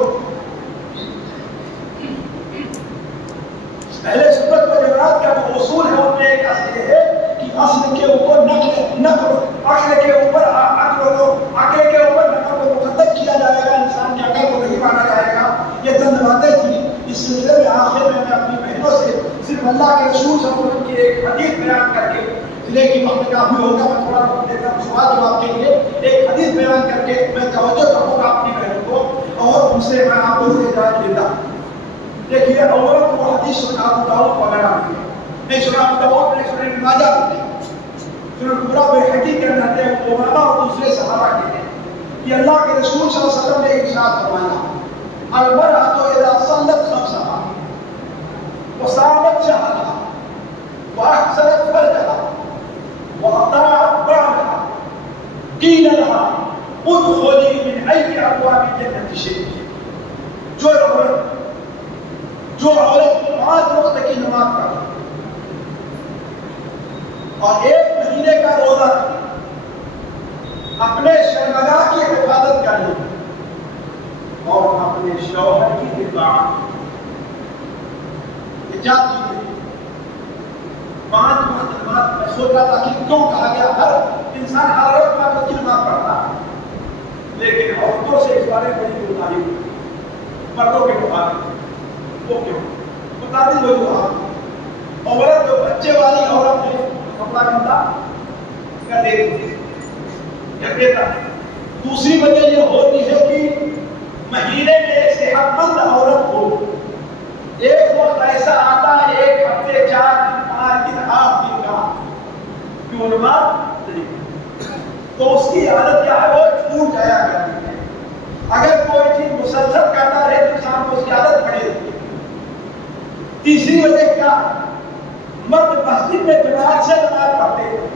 پہلے سورت و جماعت کا جو اصول ہے ان میں ایک اصل یہ ہے کہ اصل کے اوپر نقل عقل کے اوپر عقل کے اوپر نقل کو مقدم کیا جائے گا، انسان کے عقل کو نہیں مانا جائے گا۔ یہ چند باتیں تھیں۔ اس سلسلے میں آخر میں اپنی بہنوں سے صرف اللہ کے رسول صلی اللہ علیہ وسلم کی ایک حدیث بیان کر کے، لیکن کی وقت کافی ہوگا، میں تھوڑا وقت دیتا ہوں سوال جواب کے لیے، ایک حدیث بیان کر کے میں توجہ کروں گا اپنی بہنوں کو اور ان سے میں آپ کو ہدایت دیتا ہوں۔ دیکھیے اول تو حدیث سنن ابو داؤد وغیرہ میں نہیں، سنن ابو داؤد میں، سنن ابن ماجہ میں، سنن کبریٰ بیہقی کے اندر ہے، امامہ اور دوسرے صحابہ کے ہیں کہ اللہ کے رسول صلی اللہ علیہ وسلم نے ارشاد فرمایا المرأة اذا صلت خمسها وصامت شهرها واحسنت فرجها واطاعت بعلها قيل لها ادخلي من اي ابواب الجنة شئت۔ جو عورت 5 وقت کی نماز پڑھے اور 1 مہینے کا روزہ رکھے، اپنے شرمگاہ کی حفاظت کر لے اور اپنے شوہر کی اطاعت جاتی ہے۔ 5 وقت نماز، میں سوچ رہا تھا کہ کیوں کہا گیا، ہر انسان ہر روز 5 وقت کی نماز پڑھتا ہے، لیکن عورتوں سے اس بارے میں بڑی کوتاہی ہوئی مردوں کے مقابلے۔ وہ کیوں؟ متعدد وجوہات۔ عورت جو بچے والی عورت ہے کپڑا گندا کر دیتا ہے۔ دوسری وجہ یہ ہوتی ہے کہ مہینے میں ایک صحت مند عورت ہو، ایک وقت ایسا آتا ہے 1 ہفتے 4 دن 5 دن 8 دن کا کہ نماز نہیں، تو اس کی عادت کیا ہے، وہ چھوٹ جایا کرتی ہے۔ اگر کوئی چیز مسلسل کرتا رہے تو انسان کو اس کی عادت پڑے گی۔ تیسری وجہ کیا ہے، مرد مسجد میں جماعت سے نماز پڑھتے ہیں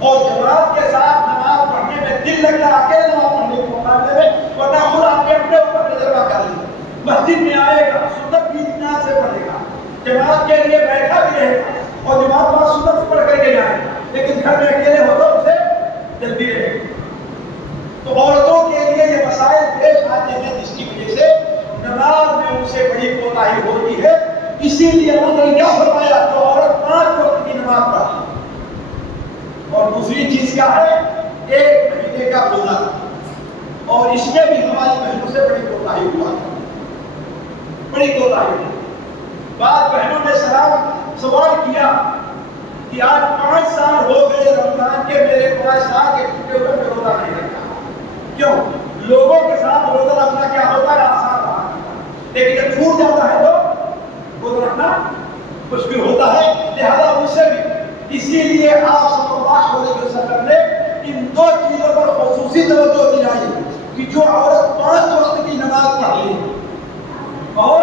اور جماعت کے ساتھ نماز پڑھنے میں دل لگتا ہے، اکیلے نماز پڑھنے کے مقابلے میں، ورنہ خود آپ نے اپنے اوپر تجربہ کر لیا۔ مسجد میں آئے گا، سنت بھی اطمینان سے پڑھے گا، جماعت کے لیے بیٹھا بھی رہے گا اور جماعت بعد سنت پڑھ کر کے جائے گا، لیکن گھر میں اکیلے ہو تو اسے جلدی رہے گا۔ تو عورتوں کے لیے یہ مسائل پیش آتے ہیں جس کی وجہ سے نماز میں ان سے بڑی کوتاہی ہوتی ہے۔ اسی لیے اللہ نے کیا فرمایا، تو عورت 5 وقت کی نماز پڑھے۔ اور دوسری چیز کیا ہے، 1 مہینے کا روزہ، اور اس میں بھی ہماری بہنوں سے بڑی کوتاہی ہوا، بڑی کوتاہی ہوئی۔ بعض بہنوں نے سوال کیا کہ آج 5 سال ہو گئے رمضان کے، میرے 5 سال کے چھوٹے ہوئے میں روزہ نہیں رکھا۔ کیوں؟ لوگوں کے ساتھ روزہ رکھنا کیا ہوتا ہے، آسان رہا، لیکن جب چھوٹ جاتا ہے تو روزہ رکھنا مشکل ہوتا ہے، لہذا ان سے بھی۔ اسی لیے آپ صلی اللہ علیہ وسلم نے ان 2 چیزوں پر خصوصی توجہ دلائی کہ جو عورت 5 وقت کی نماز پڑھ لے اور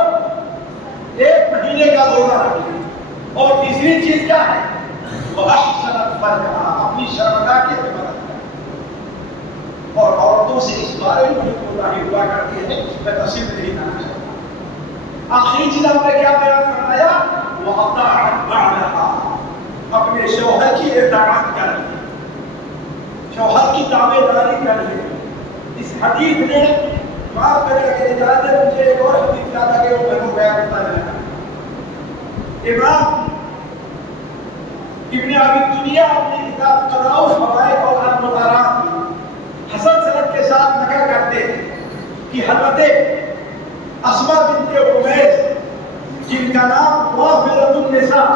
1 مہینے کا روزہ رکھ لے، اور تیسری چیز کیا ہے، وہ احسنت فرجها، اپنی شرمگاہ کی حفاظت کرے۔ اور عورتوں سے اس بارے میں بڑی کوتاہی ہوا کرتی ہے، میں تفصیل نہیں کرنا چاہتا۔ آخری چیز آپ نے کیا بیان فرمایا، وَأَطَاعَتْ بَعْلَهَا، کی دعوے داری کر لے. اس حدیث نے معاف کرے کہ اجازت ہے مجھے ایک اور حدیث یاد آ گئی وہ میں کو بیان کرتا جائے. امام ابن ابی دنیا اپنی کتاب قضاء الحوائج اور المختارات حسن سند کے ساتھ نقل کرتے ہیں کہ حضرت اسماء بنت عمیس جن کا نام وافدۃ النساء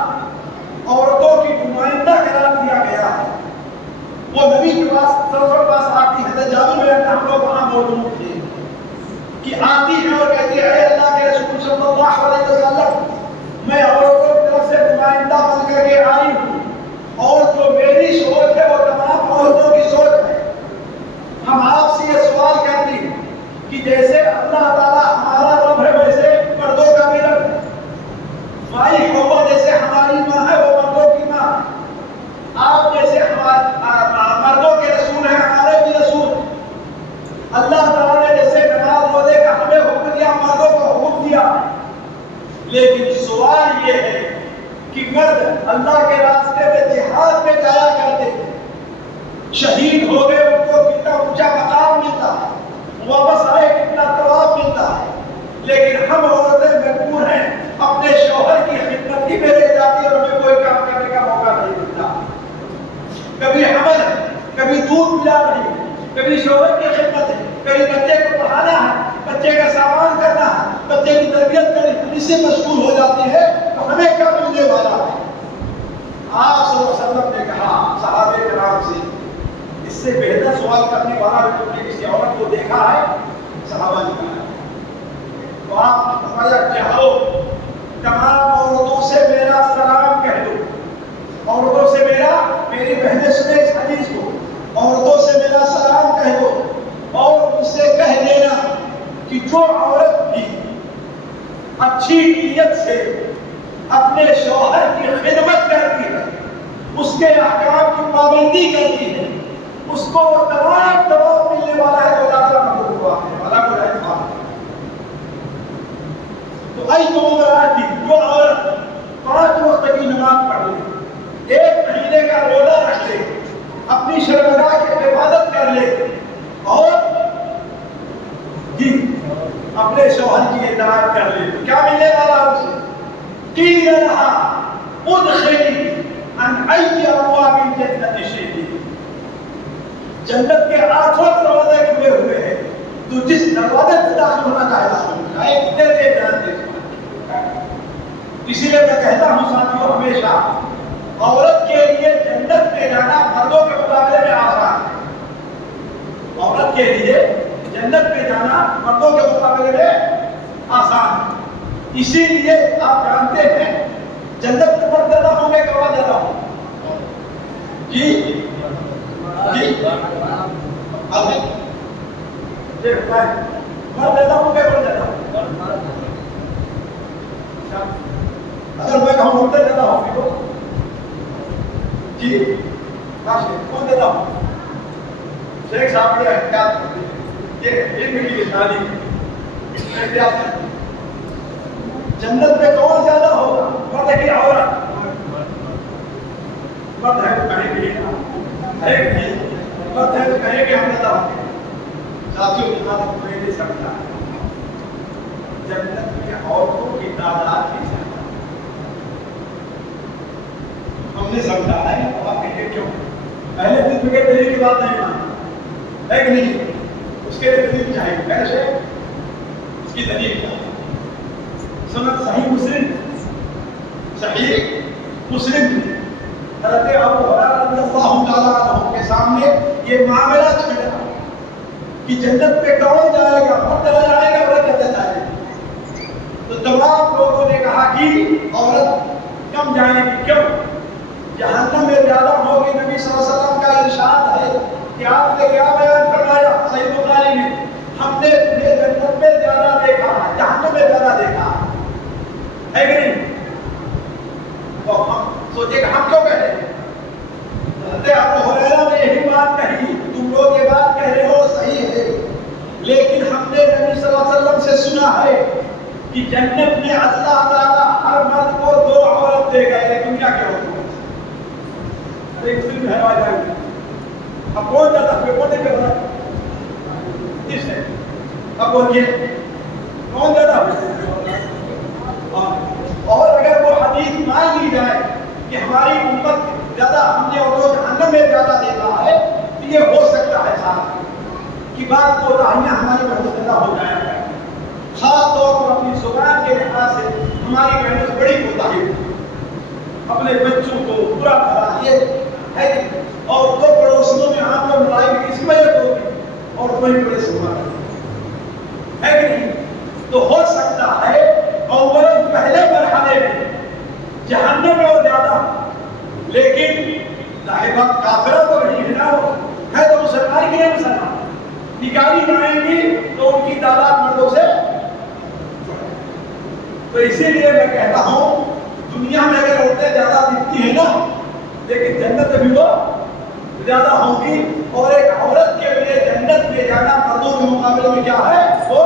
عورتوں کی نمائندہ قرار دیا گیا ہے وہ نبی کے پاس آتی ہے. جابر میں ہم لوگ وہاں موجود تھے کہ آتی ہے اور کہتی ہے اے اللہ کے رسول صلی اللہ علیہ وسلم میں عورتوں کی طرف سے نمائندہ بن کر کے آئی ہوں اور جو میری سوچ ہے وہ تمام عورتوں کی سوچ ہے. ہم آپ سے یہ سوال کرتے ہیں کہ جیسے اللہ تعالیٰ ہمارا رب ہے ویسے مردوں کا بھی رب ہے. مائی حوا جیسے ہماری ماں ہے وہ مردوں کی ماں ہے. آپ جیسے مردوں کے رسول ہیں ہمارے بھی رسول ہیں. اللہ تعالیٰ نے جیسے نماز روزے کا ہمیں حکم دیا مردوں کو حکم دیا. لیکن سوال یہ ہے کہ مرد اللہ کے راستے میں جہاد میں جایا کرتے ہیں شہید ہو گئے ان کو کتنا اونچا مقام ملتا ہے واپس آئے کتنا ثواب ملتا ہے. لیکن ہم عورتیں مجبور ہیں اپنے شوہر کی خدمت ہی میں رہ جاتی ہے اور ہمیں کوئی کام کرنے کا موقع نہیں ملتا. کبھی حمل ہے کبھی دودھ پلا رہی ہے کبھی شوہر کی خدمت ہے کبھی بچے کو پڑھانا ہے بچے کا سامان کرنا ہے بچے کی تربیت کرنی اس سے مشغول ہو جاتی ہے تو ہمیں کیا ملنے والا ہے. آپ صلی اللہ علیہ وسلم نے کہا صحابہ کرام سے اس سے بہتر سوال کرنے والا بھی تم نے کسی عورت کو دیکھا ہے؟ صحابہ نے کہا. تو آپ نے فرمایا جاؤ تمام عورتوں سے میرا سلام کہہ دو. عورتوں سے میری بہنیں سنے اس حدیث کو. عورتوں سے میرا سلام کہہ دو اور ان سے کہہ دینا کہ جو عورت بھی اچھی نیت سے اپنے شوہر کی خدمت کرتی ہے اس کے احکام کی پابندی کرتی ہے اس کو وہ تمام ثواب ملنے والا ہے جو اللہ تعالیٰ کو دعا ہے اللہ کو رحم ہے. تو ای تو مراد کی جو عورت 5 وقت کی نماز پڑھ لے 1 مہینے کا روزہ رکھ لے اپنی شرمگاہ کی عبادت کر لے اور اپنے شوہر کی اطاعت کر لے کیا ملنے والا ہے اسے؟ قیل لها ادخلی عن ای ابواب الجنة شئتی. جنت کے 8 دروازے کھلے ہوئے ہیں تو جس دروازے سے داخل ہونا چاہے ایک دے جانتے. اسی لیے میں کہتا ہوں ساتھیوں ہمیشہ عورت کے لیے جنت میں جانا مردوں کے مقابلے میں آسان ہے. عورت کے لیے جنت میں جانا مردوں کے مقابلے میں آسان ہے. اسی لیے آپ جانتے ہیں جنت میں مرد زیادہ ہوں گے کہاں زیادہ ہوں جی مرد زیادہ ہوں گے مرد زیادہ اگر میں کہوں مرد زیادہ ہوں گے تو جی کون زیادہ ہوں شیخ صاحب نے احتیاط کرتے ہیں یہ علم کی نشانی احتیاط کرتے ہیں. جنت میں کون زیادہ ہوگا مرد کی عورت؟ مرد ہے تو کہیں گے ہے کہ نہیں مرد ہے تو کہیں گے ہم زیادہ ہوں گے. ساتھیوں کی بات کوئی نہیں سمجھتا جنت میں عورتوں کی تعداد بھی زیادہ ہم نے سمجھا ہے. آپ کہیں کیوں پہلے دن میں دلیل کی بات نہیں مانتا ہے کہ نہیں اس کے لیے دلیل چاہیے کیسے اس کی دلیل کیا سنت صحیح مسلم حضرت ابو ہریرہ رضی اللہ تعالیٰ عنہ کے سامنے یہ معاملہ چھڑا کہ جنت میں کون جائے گا مرد چلا جائے گا عورت چلا جائے گا. تو تمام لوگوں نے کہا کہ عورت کم جائے گی. کیوں؟ جہنم میں زیادہ ہوگی. نبی صلی اللہ علیہ وسلم کا ارشاد ہے کہ آپ نے کیا بیان فرمایا صحیح بخاری میں ہم نے تمہیں جنت میں زیادہ دیکھا جہنم میں زیادہ دیکھا ہے کہ نہیں. تو ہم سوچے کہ ہم کیوں کہہ رہے ہیں. حضرت ابو ہریرہ نے یہی بات کہی تم لوگ یہ بات کہہ رہے ہو صحیح ہے لیکن ہم نے نبی صلی اللہ علیہ وسلم سے سنا ہے کہ جنت میں اللہ تعالیٰ ہر مرد کو 2 عورت دے گا. یہ دنیا کے حکم ہے. مسلم ہے اب کون زیادہ یہ کون زیادہ اور اگر وہ حدیث مان لی جائے کہ ہماری امت زیادہ ہم نے اور جہنم میں زیادہ دیتا ہے تو یہ ہو سکتا ہے صاحب کہ بعض کوتاہیاں ہماری وجہ سے ہو جائیں، خاص طور پر اپنی زبان کے لحاظ سے ہماری بہنوں سے بڑی کوتاہی اپنے بچوں کو برا بھلا یہ ہے اور دو پڑوسیوں میں آپ کو لڑائی کی کس وجہ سے ہوگی اور کوئی بڑے سے ہوا ہے کہ نہیں؟ تو ہو سکتا ہے اور پہلے مرحلے میں جہنم میں اور زیادہ، لیکن ظاہر بات کافرہ تو نہیں ہے نا، ہے تو مسلمان کی نہیں مسلمان نکالی جائیں گی تو ان کی تعداد مردوں سے، تو اسی لیے میں کہتا ہوں دنیا میں اگر عورتیں زیادہ دکھتی ہیں نا لیکن جنت میں بھی وہ زیادہ ہوں گی، اور ایک عورت کے لیے جنت میں جانا مردوں کے مقابلے میں کیا ہے وہ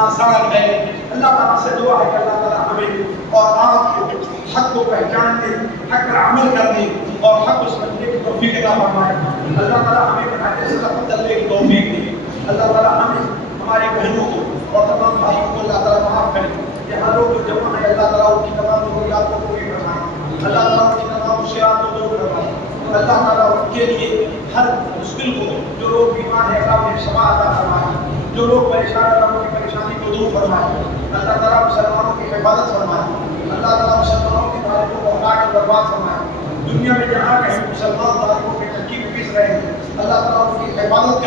آسان ہے۔ اللہ تعالیٰ سے دعا ہے کہ اللہ تعالیٰ ہمیں اور آپ کو حق کو پہچاننے، حق پر عمل کرنے اور حق کو سمجھنے کی توفیق عطا فرمائے۔ اللہ تعالیٰ ہمیں بنانے سے سبق چلنے کی توفیق دے۔ اللہ تعالیٰ ہمیں ہماری بہنوں کو اور تمام بھائیوں کو اللہ تعالیٰ معاف کرے۔ یہاں لوگ جو جمع ہیں اللہ تعالیٰ ان کی تمام ضروریات کو پوری فرمائے، اللہ تعالیٰ ان کی تمام مشکلات کو دور فرمائے، اللہ تعالیٰ ان کے لیے ہر مشکل کو، جو لوگ بیمار ہیں اللہ انہیں شفا عطا فرمائے، جو لوگ پریشان ہیں اللہ ان کی پریشانی کو دور فرمائے، اللہ تعالیٰ مسلمانوں کی حفاظت فرمائے، اللہ تعالیٰ مسلمانوں کی تعلیموں کو ہٹا کر برباد فرمائے، دنیا میں جہاں کہیں مسلمان ظالموں کے ترکیب پیس رہے ہیں اللہ تعالیٰ ان کی حفاظت کرے۔